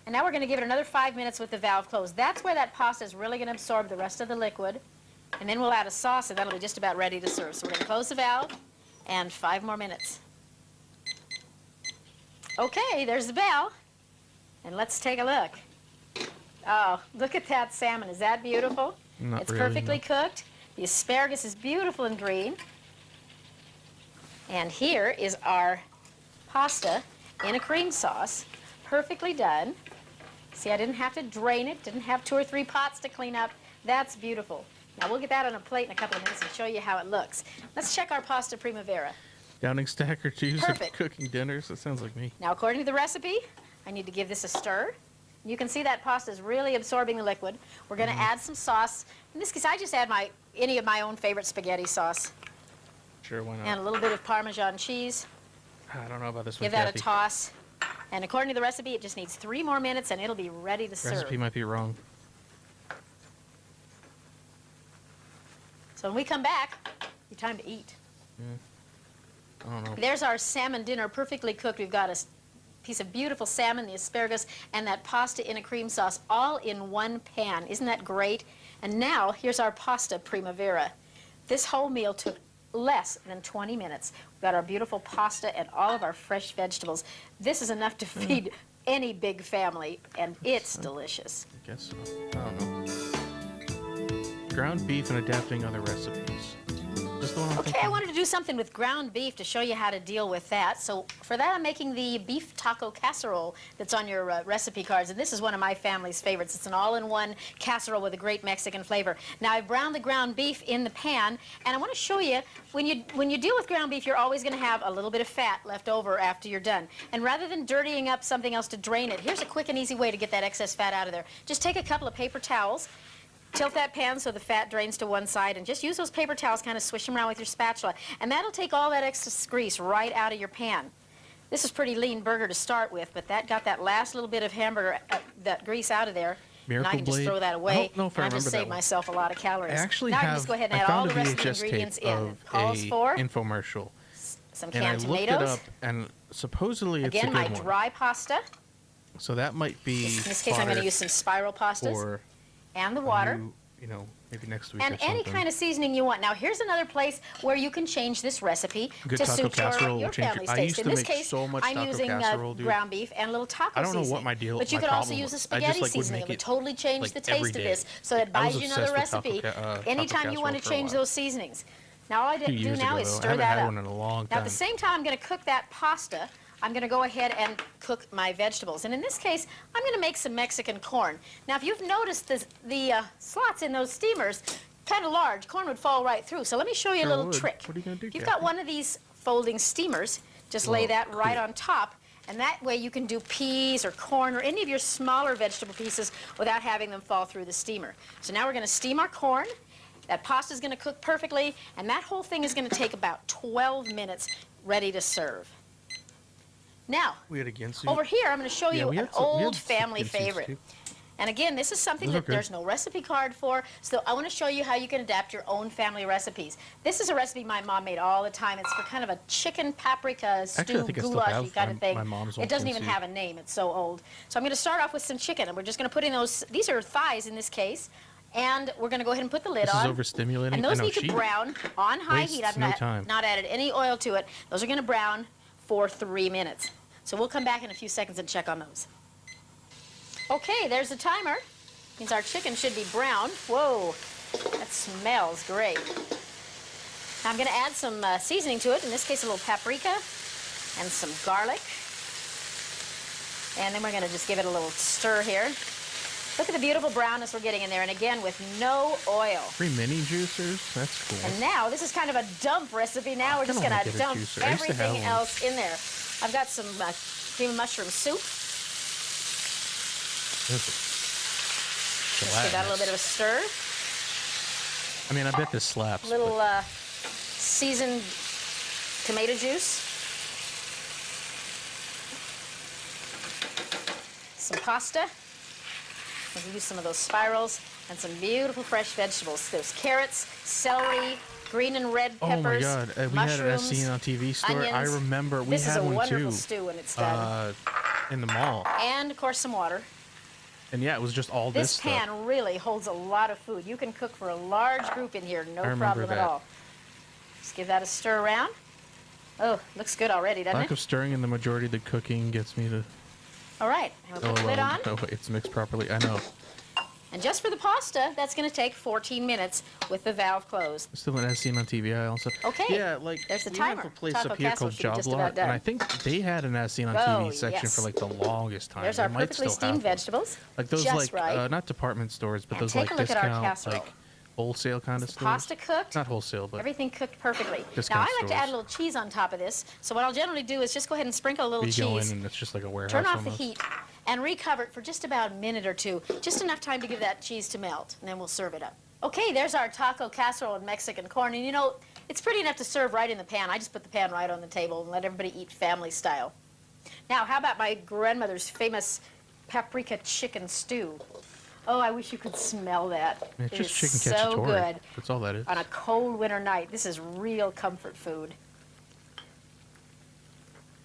And now we're going to give it another 5 minutes with the valve closed. That's where that pasta is really going to absorb the rest of the liquid. And then we'll add a sauce, and that'll be just about ready to serve. So we're going to close the valve, and 5 more minutes. Okay, there's the bell. And let's take a look. Oh, look at that salmon. Is that beautiful? Not It's really, perfectly no. cooked. The asparagus is beautiful and green. And here is our pasta in a cream sauce, perfectly done. See, I didn't have to drain it, didn't have 2 or 3 pots to clean up. That's beautiful. Now, we'll get that on a plate in a couple of minutes and show you how it looks. Let's check our pasta primavera. Downing stack or two, Perfect. cooking dinners. That sounds like me. Now, according to the recipe, I need to give this a stir. You can see that pasta is really absorbing the liquid. We're going to add some sauce. In this case, I just add any of my own favorite spaghetti sauce. Sure, why not? And a little bit of Parmesan cheese. I don't know about this one, Give that Kathy. a toss. And according to the recipe, it just needs 3 more minutes, and it'll be ready to serve. Recipe might be wrong. So when we come back, it's time to eat. I don't know. There's our salmon dinner, perfectly cooked. We've got a piece of beautiful salmon, the asparagus, and that pasta in a cream sauce, all in one pan. Isn't that great? And now, here's our pasta primavera. This whole meal took less than 20 minutes. We've got our beautiful pasta and all of our fresh vegetables. This is enough to feed any big family, and it's delicious. I guess so. I don't know. Ground beef and adapting other recipes. Doesn't this the one I'm Okay, thinking? I wanted to do something with ground beef to show you how to deal with that. So for that, I'm making the beef taco casserole that's on your recipe cards. And this is one of my family's favorites. It's an all-in-one casserole with a great Mexican flavor. Now, I've browned the ground beef in the pan, and I want to show you, when you deal with ground beef, you're always going to have a little bit of fat left over after you're done. And rather than dirtying up something else to drain it, here's a quick and easy way to get that excess fat out of there. Just take a couple of paper towels, tilt that pan so the fat drains to one side, and just use those paper towels, kind of swish them around with your spatula, and that'll take all that excess grease right out of your pan. This is pretty lean burger to start with, but that got that last little bit of hamburger, that grease out of there, and I can just throw that away. I don't know if I and I just remember that saved one. myself a lot of calories. I actually now I have. can just go ahead and I add all found the a rest of the VHS ingredients tape in. of It calls a for infomercial, some and I canned looked tomatoes. it up, and supposedly it's a Again, good my one. dry pasta. So that might be. In this case, I'm going to use some spiral pastas for and the water. new, you know, maybe next week And or something. any kind of seasoning you want. Now, here's another place where you can change this recipe Good to taco suit casserole your will change family's I taste. used In to this make case, so much I'm taco using casserole, dude. ground beef and a little taco I don't know seasoning. what my deal. But you my could also problem use a was. I spaghetti just, like, would seasoning. make It would totally change like, the every taste of day. this. So that I was buys you another obsessed with recipe taco anytime you want to casserole for a change while. those seasonings. Now, all I Few do years now ago, is though. I stir haven't that had up. one in a long Now, time. at the same time, I'm going to cook that pasta. I'm going to go ahead and cook my vegetables. And in this case, I'm going to make some Mexican corn. Now, if you've noticed the slots in those steamers, kind of large, corn would fall right through. So let me show you a Sure little would. trick. What are you gonna do, If you've Kathy? got one of these folding steamers, just lay that right on top. And that way you can do peas or corn or any of your smaller vegetable pieces without having them fall through the steamer. So now we're going to steam our corn. That pasta is going to cook perfectly. And that whole thing is going to take about 12 minutes ready to serve. Now, We had a ginsu. over here, I'm going to show Yeah, you we an had some- we had old some family ginsus, favorite. too. And again, this is something Those are that good. there's no recipe card for, so I want to show you how you can adapt your own family recipes. This is a recipe my mom made all the time. It's for kind of a chicken paprika stew, Actually, I think I still goulash have kind of thing. my mom's It old doesn't even kimchi. have a name. It's so old. So I'm going to start off with some chicken, and we're just going to put in those. These are thighs in this case. And we're going to go ahead and put the lid This on. is overstimulating. And those I know need to she brown on high heat. I've wastes no time. not added any oil to it. Those are going to brown for 3 minutes. So we'll come back in a few seconds and check on those. Okay, there's the timer. Means our chicken should be brown. Whoa, that smells great. Now I'm going to add some seasoning to it. In this case, a little paprika and some garlic. And then we're going to just give it a little stir here. Look at the beautiful brownness we're getting in there. And again, with no oil. 3 mini juicers. That's cool. And now, this is kind of a dump recipe. Now we're just kinda going wanna to get a dump juicer. I used to have everything one. else in there. I've got some cream of mushroom soup. Just give that a little bit of a stir. I mean, I bet this slaps. A little but seasoned tomato juice. Some pasta. We'll use some of those spirals and some beautiful fresh vegetables. There's carrots, celery, green and red oh my peppers, God, we had an mushrooms, SC on TV store. I onions. remember we This had is a one wonderful too. stew when it's done. In the mall. And, of course, some water. And yeah, it was just all this This stuff. pan really holds a lot of food. You can cook for a large group in here, no I remember problem at that. all. Just give that a stir around. Oh, looks good already, doesn't Lack it? of stirring in the majority of the cooking gets me to. All right, and we'll Oh, put the lid well, on. no, it's mixed properly. I know. And just for the pasta, that's going to take 14 minutes with the valve closed. Still an SC on TV. I also. Okay. Yeah, like There's the we timer. have a place Taco up here casserole called should be just Job about Lot, done. and I think they had an SC on Oh, TV section yes. for like the longest time. There's They our might perfectly still steamed have one. vegetables. Like those, just like right. not department stores, but And those take like a look at our discount, casserole. like wholesale kind of stores. Pasta cooked. Not wholesale, but Everything cooked perfectly. Now, discount I like to add a stores. little cheese on top of this. So what I'll generally do is just go ahead and sprinkle a little you go in cheese. and it's just like a warehouse. Turn off almost. the heat and recover it for just about a minute or two. Just enough time to give that cheese to melt, and then we'll serve it up. Okay, there's our taco casserole and Mexican corn. And you know, it's pretty enough to serve right in the pan. I just put the pan right on the table and let everybody eat family style. Now, how about my grandmother's famous paprika chicken stew? Oh, I wish you could smell that. It's It just is chicken so cacciatore. good. That's all that is. On a cold winter night. This is real comfort food.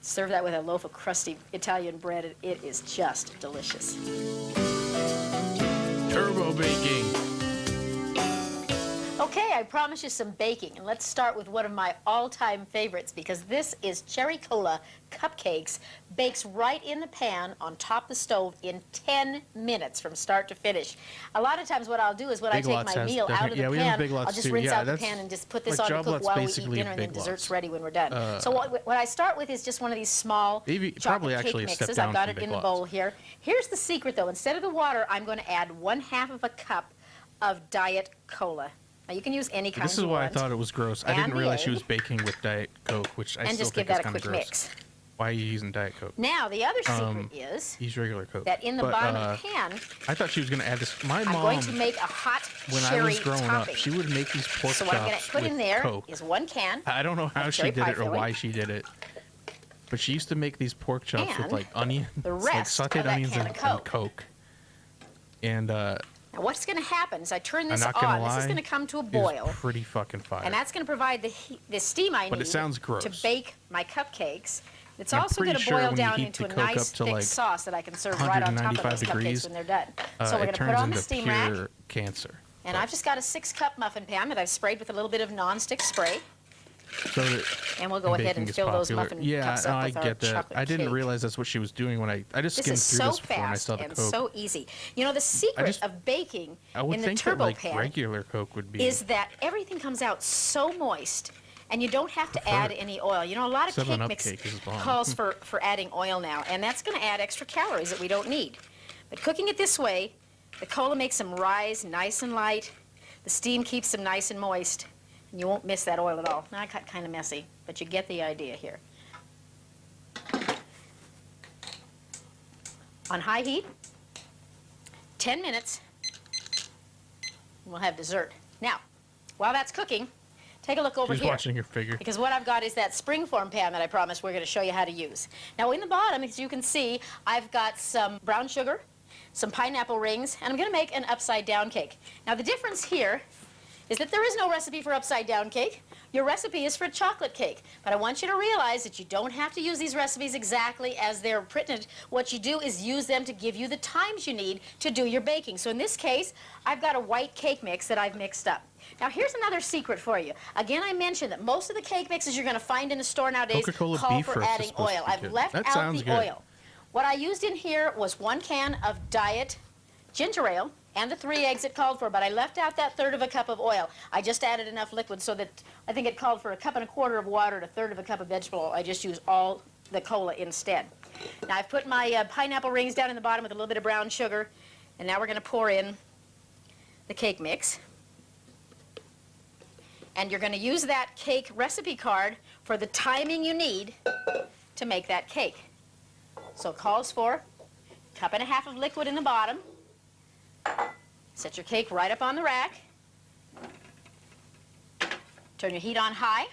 Serve that with a loaf of crusty Italian bread, and it is just delicious. Turbo baking. Okay, I promised you some baking, and let's start with one of my all-time favorites because this is cherry cola cupcakes, bakes right in the pan on top of the stove in 10 minutes from start to finish. A lot of times what I'll do is when I take my meal out of the pan, I'll just rinse out the pan and just put this on to cook while we eat dinner, and then dessert's ready when we're done. So what I start with is just one of these small chocolate cake mixes. I've got it in the bowl here. Here's the secret, though. Instead of the water, I'm going to add 1/2 of a cup of Diet Cola. Now, you can use any kind you want. This is why I thought it was gross. I didn't realize she was baking with Diet Coke, which I still think is kind of gross. Mix. Why are you using Diet Coke? Now, the other secret is use regular Coke. That in the bottom of the pan, I thought she was going to add this. My mom, I'm going to make a hot when cherry I was growing topping. up, she would make these pork chops with Coke. So what I'm going to put in there is 1 can. I don't know how she did it or why she did it. But she used to make these pork chops with like onion, like sauteed onions and Coke. And now what's going to happen is I turn this on. This is going to come to a boil. It's pretty fucking fire. And that's going to provide the steam I need to bake my cupcakes. It's also going to boil down into a nice thick sauce that I can serve right on top of those cupcakes when they're done. So we're going to put on the steam rack. Cancer. And I've just got a 6-cup muffin pan that I've sprayed with a little bit of nonstick spray. And we'll go ahead and fill those muffin cups up with our chocolate cake. I didn't realize that's what she was doing when I just skimmed through this before and I saw the Coke. This is so fast and so easy. You know, the secret of baking in the turbo pan regular Coke would be is that everything comes out so moist and you don't have to add any oil. You know, a lot of cake mix calls for adding oil now, and that's going to add extra calories that we don't need. But cooking it this way, the cola makes them rise nice and light. The steam keeps them nice and moist. And you won't miss that oil at all. Now, I got kind of messy, but you get the idea here. On high heat, 10 minutes, and we'll have dessert. Now, while that's cooking, take a look over here. She's watching your figure. Because what I've got is that springform pan that I promised we're going to show you how to use. Now, in the bottom, as you can see, I've got some brown sugar, some pineapple rings, and I'm going to make an upside-down cake. Now, the difference here is that there is no recipe for upside-down cake. Your recipe is for chocolate cake. But I want you to realize that you don't have to use these recipes exactly as they're printed. What you do is use them to give you the times you need to do your baking. So in this case, I've got a white cake mix that I've mixed up. Now, here's another secret for you. Again, I mentioned that most of the cake mixes you're going to find in the store nowadays call for adding oil. I've left out the oil. What I used in here was 1 can of Diet ginger ale and the 3 eggs it called for, but I left out that 1/3 of a cup of oil. I just added enough liquid so that I think it called for 1 1/4 cups of water and 1/3 of a cup of vegetable oil. I just used all the cola instead. Now I've put my pineapple rings down in the bottom with a little bit of brown sugar, and now we're going to pour in the cake mix. And you're going to use that cake recipe card for the timing you need to make that cake. So it calls for 1.5 cups of liquid in the bottom. Set your cake right up on the rack. Turn your heat on high.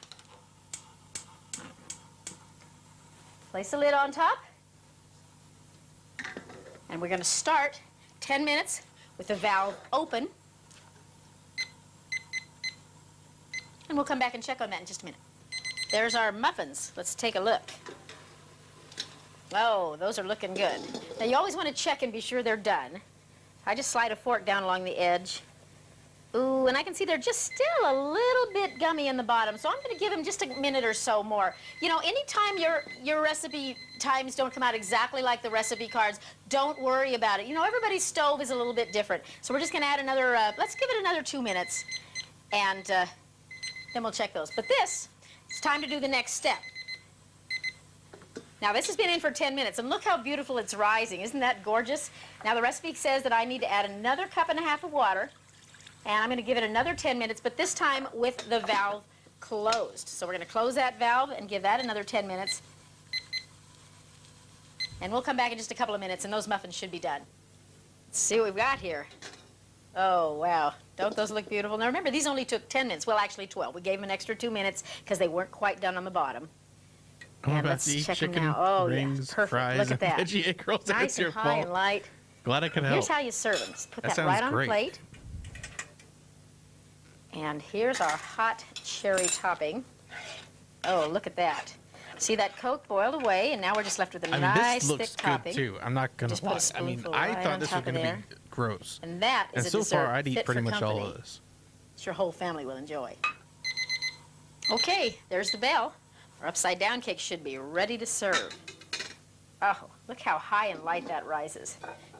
Place the lid on top. And we're going to start 10 minutes with the valve open. And we'll come back and check on that in just a minute. There's our muffins. Let's take a look. Oh, those are looking good. Now, you always want to check and be sure they're done. I just slide a fork down along the edge. Ooh, and I can see they're just still a little bit gummy in the bottom, so I'm going to give them just a minute or so more. You know, anytime your recipe times don't come out exactly like the recipe cards, don't worry about it. You know, everybody's stove is a little bit different, so we're just going to add another, let's give it another 2 minutes, and then we'll check those. But this, it's time to do the next step. Now, this has been in for 10 minutes, and look how beautiful it's rising. Isn't that gorgeous? Now, the recipe says that I need to add another 1.5 cups of water, and I'm going to give it another 10 minutes, but this time with the valve closed. So we're going to close that valve and give that another 10 minutes. And we'll come back in just a couple of minutes, and those muffins should be done. Let's see what we've got here. Oh, wow. Don't those look beautiful? Now, remember, these only took 10 minutes. Well, actually 12. We gave them an extra 2 minutes because they weren't quite done on the bottom. And let's check them now. Oh, rings, yeah, perfect. Fries, look at that. Veggie egg rolls. Nice and high and light. Glad I could help. Here's how you serve them. Just put that right on the plate. And here's our hot cherry topping. Oh, look at that. See that Coke boiled away, and now we're just left with a nice thick topping. This looks good, too. I'm not going to lie. I mean, I thought this was going to be gross. And that is a so dessert far, I'd eat fit pretty for much company. all of this. that your whole family will enjoy. Okay, there's the bell. Our upside down cake should be ready to serve. Oh, look how high and light that rises.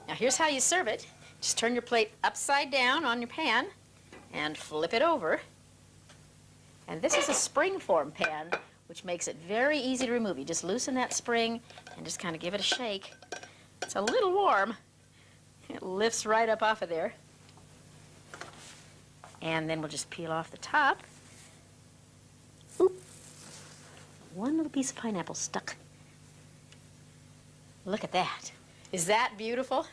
Now here's how you serve it. Just turn your plate upside down on your pan and flip it over. And this is a spring-form pan, which makes it very easy to remove. You just loosen that spring and just kind of give it a shake. It's a little warm. It lifts right up off of there. And then we'll just peel off the top. Oop. One little piece of pineapple stuck. Look at that. Is that beautiful?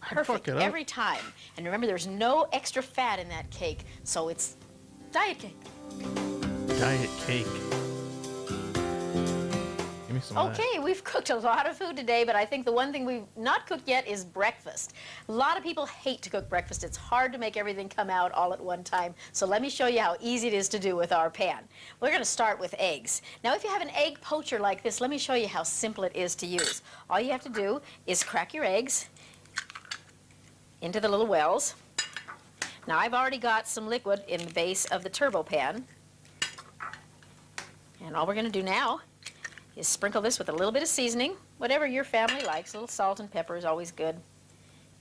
Perfect every time. And remember, there's no extra fat in that cake, so it's diet cake. Diet cake. Give me some of that. Okay, we've cooked a lot of food today, but I think the one thing we've not cooked yet is breakfast. A lot of people hate to cook breakfast. It's hard to make everything come out all at one time. So let me show you how easy it is to do with our pan. We're going to start with eggs. Now, if you have an egg poacher like this, let me show you how simple it is to use. All you have to do is crack your eggs into the little wells. Now, I've already got some liquid in the base of the turbo pan. And all we're going to do now is sprinkle this with a little bit of seasoning, whatever your family likes. A little salt and pepper is always good.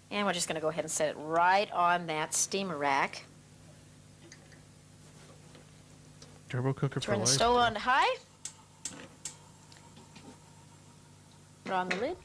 And we're just going to go ahead and set it right on that steamer rack. Turbo cooker for life. Turn the stove on to high. Put on the lid.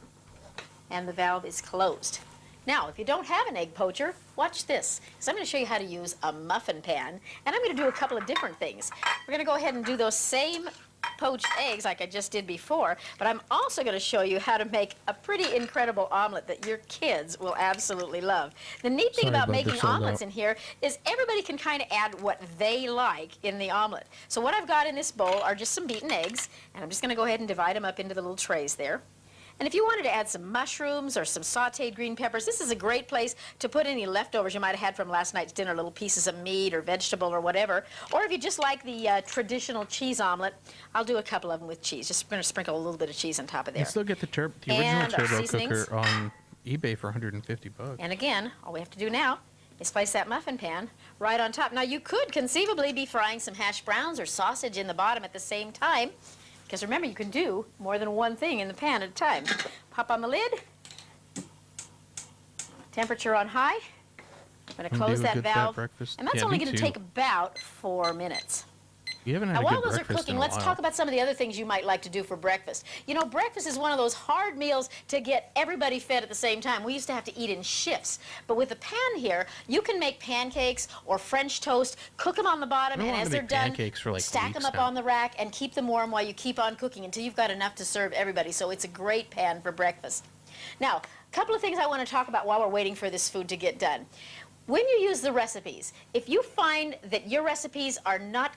And the valve is closed. Now, if you don't have an egg poacher, watch this, because I'm going to show you how to use a muffin pan, and I'm going to do a couple of different things. We're going to go ahead and do those same poached eggs like I just did before, but I'm also going to show you how to make a pretty incredible omelet that your kids will absolutely love. The neat thing about making omelets in here is everybody can kind of add what they like in the omelet. So what I've got in this bowl are just some beaten eggs, and I'm just going to go ahead and divide them up into the little trays there. And if you wanted to add some mushrooms or some sauteed green peppers, this is a great place to put any leftovers you might have had from last night's dinner, little pieces of meat or vegetable or whatever. Or if you just like the traditional cheese omelet, I'll do a couple of them with cheese. Just going to sprinkle a little bit of cheese on top of there. You still get the original turbo cooker on eBay for $150. And again, all we have to do now is place that muffin pan right on top. Now, you could conceivably be frying some hash browns or sausage in the bottom at the same time. Because remember, you can do more than one thing in the pan at a time. Pop on the lid. Temperature on high. I'm going to close that valve. And that's only going to take about 4 minutes. You haven't had now, a while good those are breakfast cooking, in a let's while. talk about some of the other things you might like to do for breakfast. You know, breakfast is one of those hard meals to get everybody fed at the same time. We used to have to eat in shifts. But with the pan here, you can make pancakes or French toast, cook them on the bottom, and as they're done, stack them up on the rack and keep them warm while you keep on cooking until you've got enough to serve everybody. So it's a great pan for breakfast. Now, a couple of things I want to talk about while we're waiting for this food to get done. When you use the recipes, if you find that your recipes are not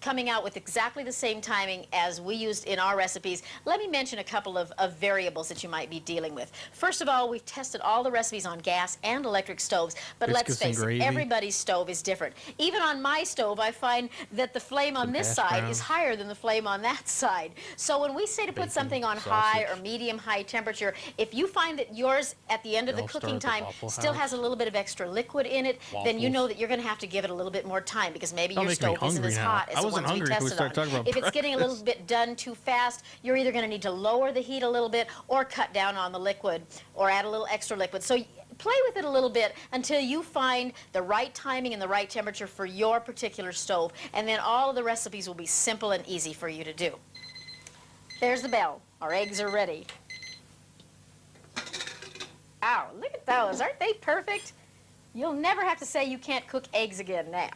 coming out with exactly the same timing as we used in our recipes, let me mention a couple of variables that you might be dealing with. First of all, we've tested all the recipes on gas and electric stoves, but let's face it, everybody's stove is different. Even on my stove, I find that the flame on this side is higher than the flame on that side. So when we say to put something on high or medium-high temperature, if you find that yours at the end of the cooking time still has a little bit of extra liquid in it, then you know that you're going to have to give it a little bit more time because maybe your stove isn't as hot as the ones we tested on. If it's getting a little bit done too fast, you're either going to need to lower the heat a little bit or cut down on the liquid or add a little extra liquid. So play with it a little bit until you find the right timing and the right temperature for your particular stove, and then all of the recipes will be simple and easy for you to do. There's the bell. Our eggs are ready. Ow, look at those. Aren't they perfect? You'll never have to say you can't cook eggs again now.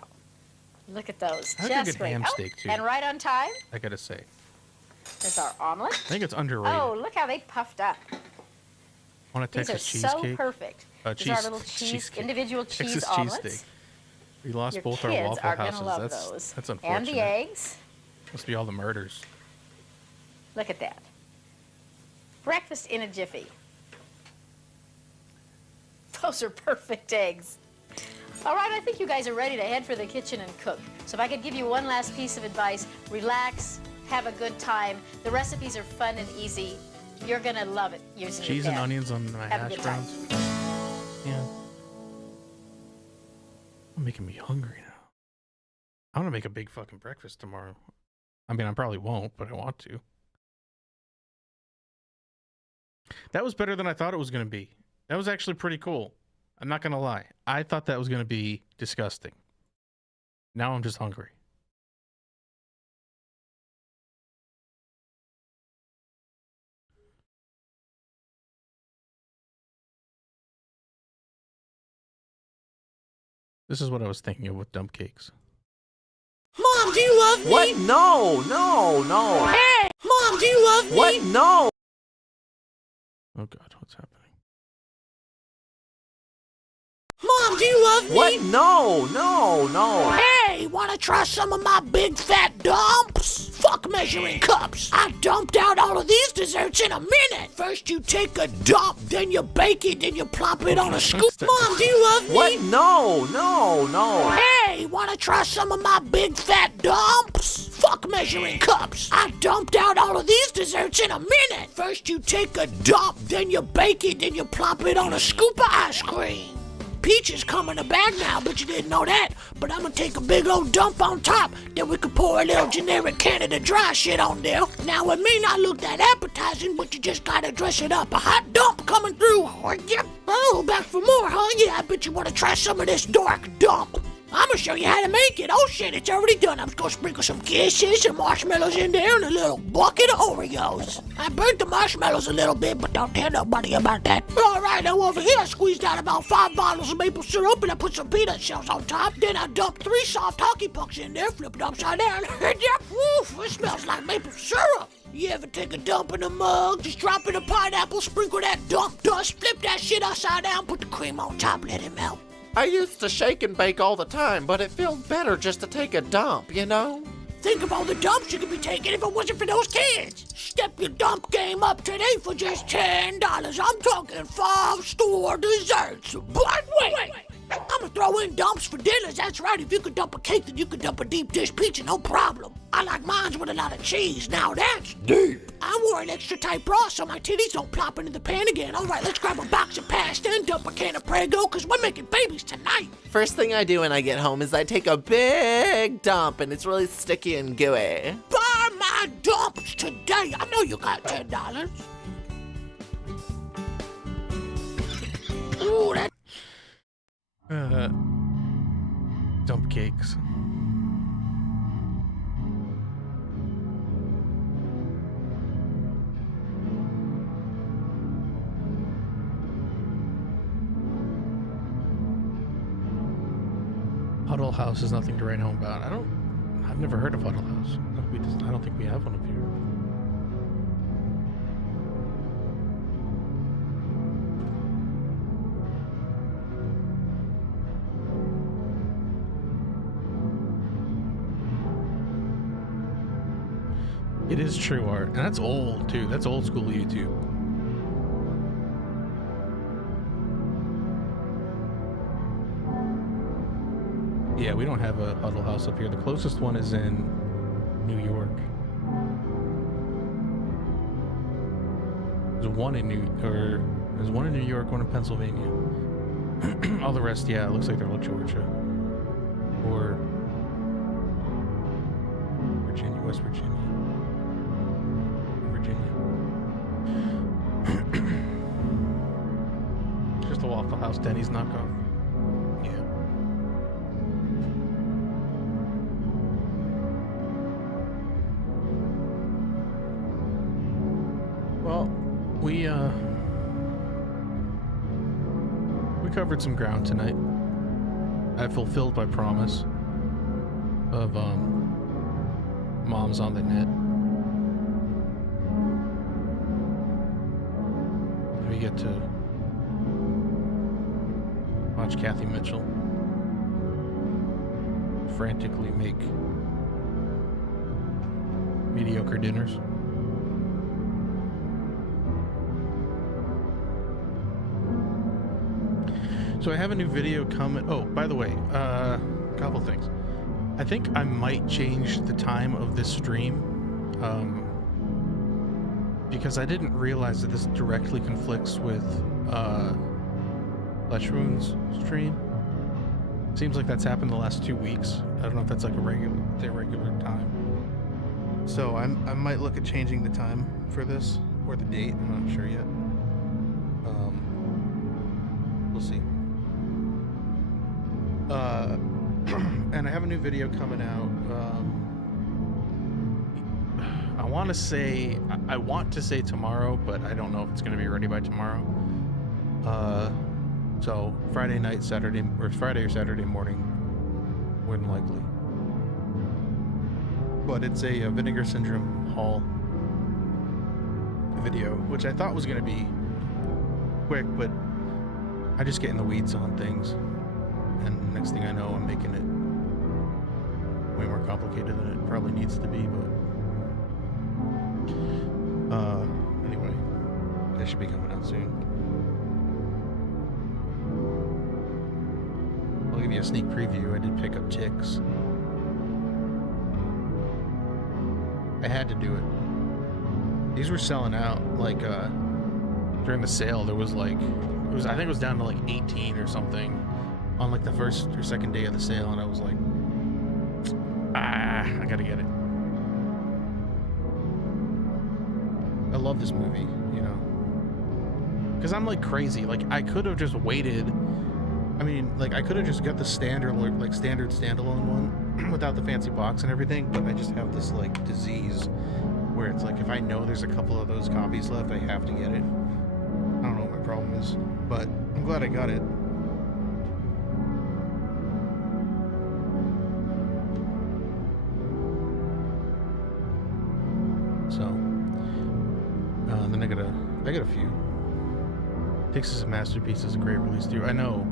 Look at those. Just great. Ham steak too. And right on time. I gotta say. There's our omelet. I think it's underrated. Oh, look how they puffed up. Want a Texas cheesecake? These are so perfect. These are our little individual cheese omelets. Cheesesteak. We lost both Your our kids Waffle are gonna Houses. love That's those. unfortunate. And the eggs. Must be all the murders. Look at that. Breakfast in a jiffy. Those are perfect eggs. All right, I think you guys are ready to head for the kitchen and cook. So if I could give you one last piece of advice, relax, have a good time. The recipes are fun and easy. You're going to love it using your Cheese and onions on my Have a hash good time. browns. Yeah. I'm making me hungry now. I'm gonna make a big fucking breakfast tomorrow. I mean, I probably won't, but I want to. That was better than I thought it was gonna be. That was actually pretty cool. I'm not gonna lie. I thought that was gonna be disgusting. Now I'm just hungry. This is what I was thinking of with dump cakes. Mom, do you love me? What? No. Hey! Mom, do you love me? What? No. Oh God, what's happening? Mom, do you love me? What? No. Hey, wanna try some of my big fat dumps? Fuck measuring cups. I dumped out all of these desserts in a minute. First you take a dump, then you bake it, then you plop it on a scoop. Mom, do you love me? What? No. Hey, wanna try some of my big fat dumps? Fuck measuring cups. I dumped out all of these desserts in a minute. First you take a dump, then you bake it, then you plop it on a scoop of ice cream. Peaches come in a bag now, but you didn't know that. But I'm gonna take a big old dump on top, then we could pour a little generic Canada Dry shit on there. Now it may not look that appetizing, but you just gotta dress it up. A hot dump coming through. Oh, back for more, huh? Yeah, I bet you wanna try some of this dark dump. I'm gonna show you how to make it. Oh shit, it's already done. I'm just gonna sprinkle some kisses and marshmallows in there and a little bucket of Oreos. I burnt the marshmallows a little bit, but don't tell nobody about that. Alright, now over here I squeezed out about 5 bottles of maple syrup and I put some peanut shells on top. Then I dumped 3 soft hockey pucks in there, flipped it upside down. Woof, it smells like maple syrup. You ever take a dump in a mug, just drop in a pineapple, sprinkle that dump dust, flip that shit upside down, put the cream on top, let it melt. I used to shake and bake all the time, but it feels better just to take a dump, you know? Think of all the dumps you could be taking if it wasn't for those kids. Step your dump game up today for just $10. I'm talking 5-store desserts. But wait, I'm gonna throw in dumps for dinners. That's right, if you could dump a cake, then you could dump a deep dish pizza, no problem. I like mine with a lot of cheese. Now that's deep. I wore an extra tight bra so my titties don't plop into the pan again. All right, let's grab a box of pasta and dump a can of Prego, because we're making babies tonight. First thing I do when I get home is I take a big dump, and it's really sticky and gooey. Buy my dumps today. I know you got $10. Ooh, that... Dump cakes. Huddle House is nothing to write home about. I've never heard of Huddle House. I don't think we have one up here. It is true art, and that's old too. That's old school YouTube. Yeah, we don't have a Huddle House up here. The closest one is in New York. There's one in New York, one in Pennsylvania. All the rest, yeah, it looks like they're all Georgia or Virginia, West Virginia. Just a Waffle House Denny's knockoff. Yeah. Well, we covered some ground tonight. I fulfilled my promise of Moms on the Net. We get to watch Kathy Mitchell frantically make mediocre dinners. So I have a new video coming. Oh, by the way, a couple things. I think I might change the time of this stream. Because I didn't realize that this directly conflicts with Flesh Wound's stream. Seems like that's happened the last 2 weeks. I don't know if that's like their regular time. So I might look at changing the time for this or the date. I'm not sure yet. We'll see. And I have a new video coming out. I want to say tomorrow, but I don't know if it's going to be ready by tomorrow. So Friday or Saturday morning, more than likely. But it's a Vinegar Syndrome haul video, which I thought was going to be quick, but I just get in the weeds on things, and next thing I know, I'm making it way more complicated than it probably needs to be. But anyway, that should be coming out soon. I'll give you a sneak preview. I did pick up ticks. I had to do it. These were selling out like during the sale. There was like I think it was down to like 18 or something on like the first or second day of the sale, and I was like, I gotta get it. I love this movie, you know, because I'm like crazy. Like I could have just waited. I mean, like I could have just got the standard standalone one without the fancy box and everything, but I just have this like disease where it's like if I know there's a couple of those copies left, I have to get it. I don't know what my problem is, but I'm glad I got it. So, then I got a few. Texas Masterpiece is a great release too. I know.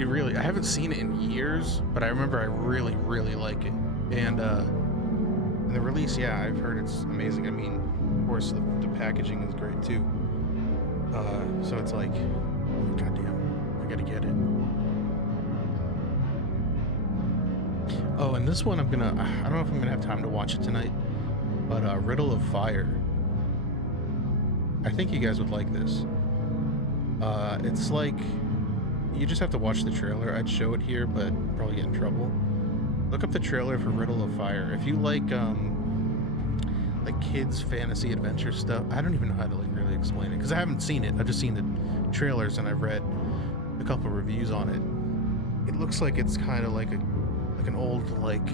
I haven't seen it in years, but I remember I really, really like it. And the release, yeah, I've heard it's amazing. I mean, of course, the packaging is great too. So it's like, goddamn, I gotta get it. Oh, and this one I don't know if I'm gonna have time to watch it tonight, but Riddle of Fire. I think you guys would like this. It's like, you just have to watch the trailer. I'd show it here, but probably get in trouble. Look up the trailer for Riddle of Fire. If you like kids fantasy adventure stuff, I don't even know how to like really explain it because I haven't seen it. I've just seen the trailers and I've read a couple reviews on it. It looks like it's kind of like an old like,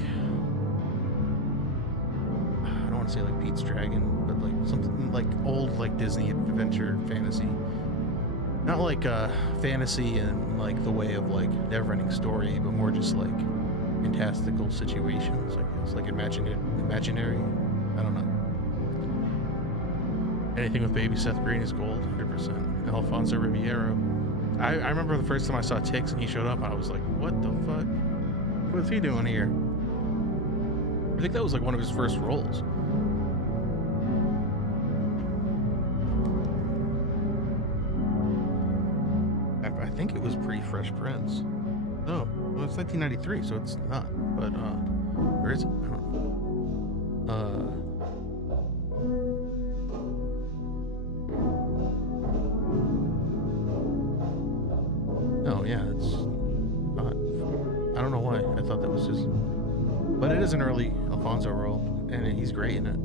I don't want to say like Pete's Dragon, but like something like old like Disney adventure fantasy. Not like fantasy in like the way of like never-ending story, but more just like fantastical situations. I guess like imaginary. I don't know. Anything with baby Seth Green is gold, 100%. Alfonso Ribeiro. I remember the first time I saw Tix and he showed up, I was like, what the fuck? What's he doing here? I think that was like one of his first roles. I think it was pre-Fresh Prince. No, well, it's 1993, so it's not. But where is it? I don't know. Oh yeah, it's not. I don't know why. I thought that was just. But it is an early Alfonso role, and he's great in it.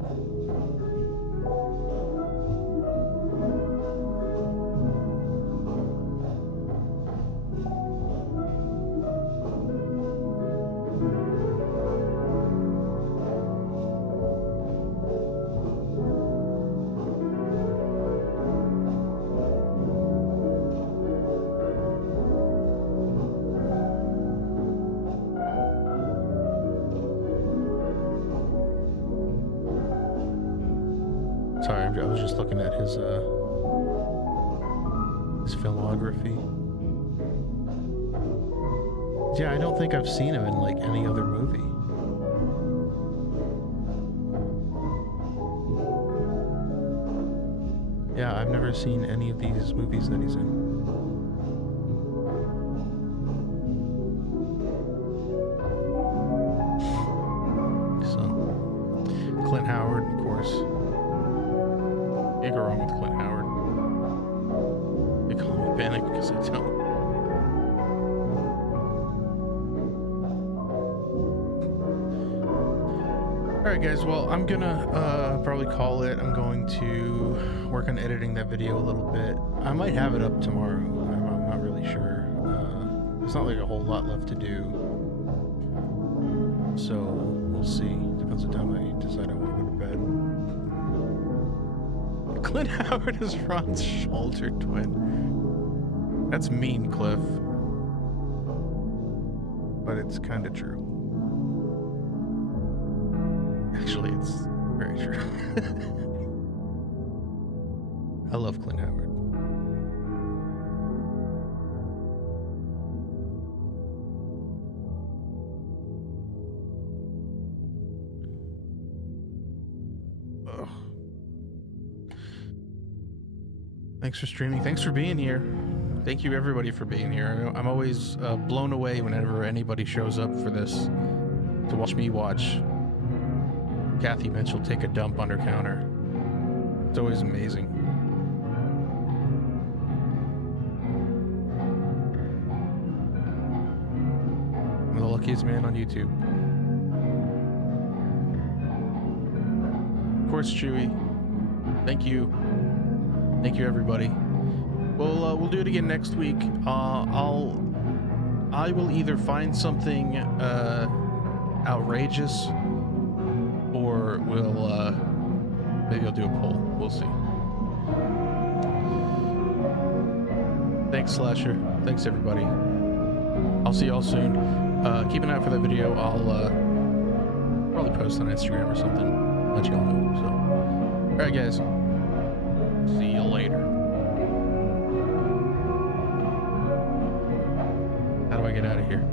Sorry, I was just looking at his filmography. Yeah, I don't think I've seen him in like any other movie. Yeah, I've never seen any of these movies that he's in. So, Clint Howard, of course. Can't go wrong with Clint Howard. They call me Panic because I don't. Alright guys, well, I'm gonna probably call it. I'm going to work on editing that video a little bit. I might have it up tomorrow. I'm not really sure. There's not like a whole lot left to do. So, we'll see. Depends what time I decide I want to go to bed. Clint Howard is Ron's shoulder twin. That's mean, Cliff. But it's kind of true. Actually, it's very true. I love Clint Howard. Ugh. Thanks for streaming. Thanks for being here. Thank you, everybody, for being here. I'm always blown away whenever anybody shows up for this to watch me watch Kathy Mitchell take a dump on her counter. It's always amazing. I'm the luckiest man on YouTube. Of course, Chewy. Thank you. Thank you, everybody. We'll do it again next week. I will either find something outrageous, or we'll maybe I'll do a poll. We'll see. Thanks, Slasher. Thanks, everybody. I'll see y'all soon. Keep an eye out for that video. I'll probably post on Instagram or something. Let y'all know. So, all right, guys. See you later. How do I get out of here?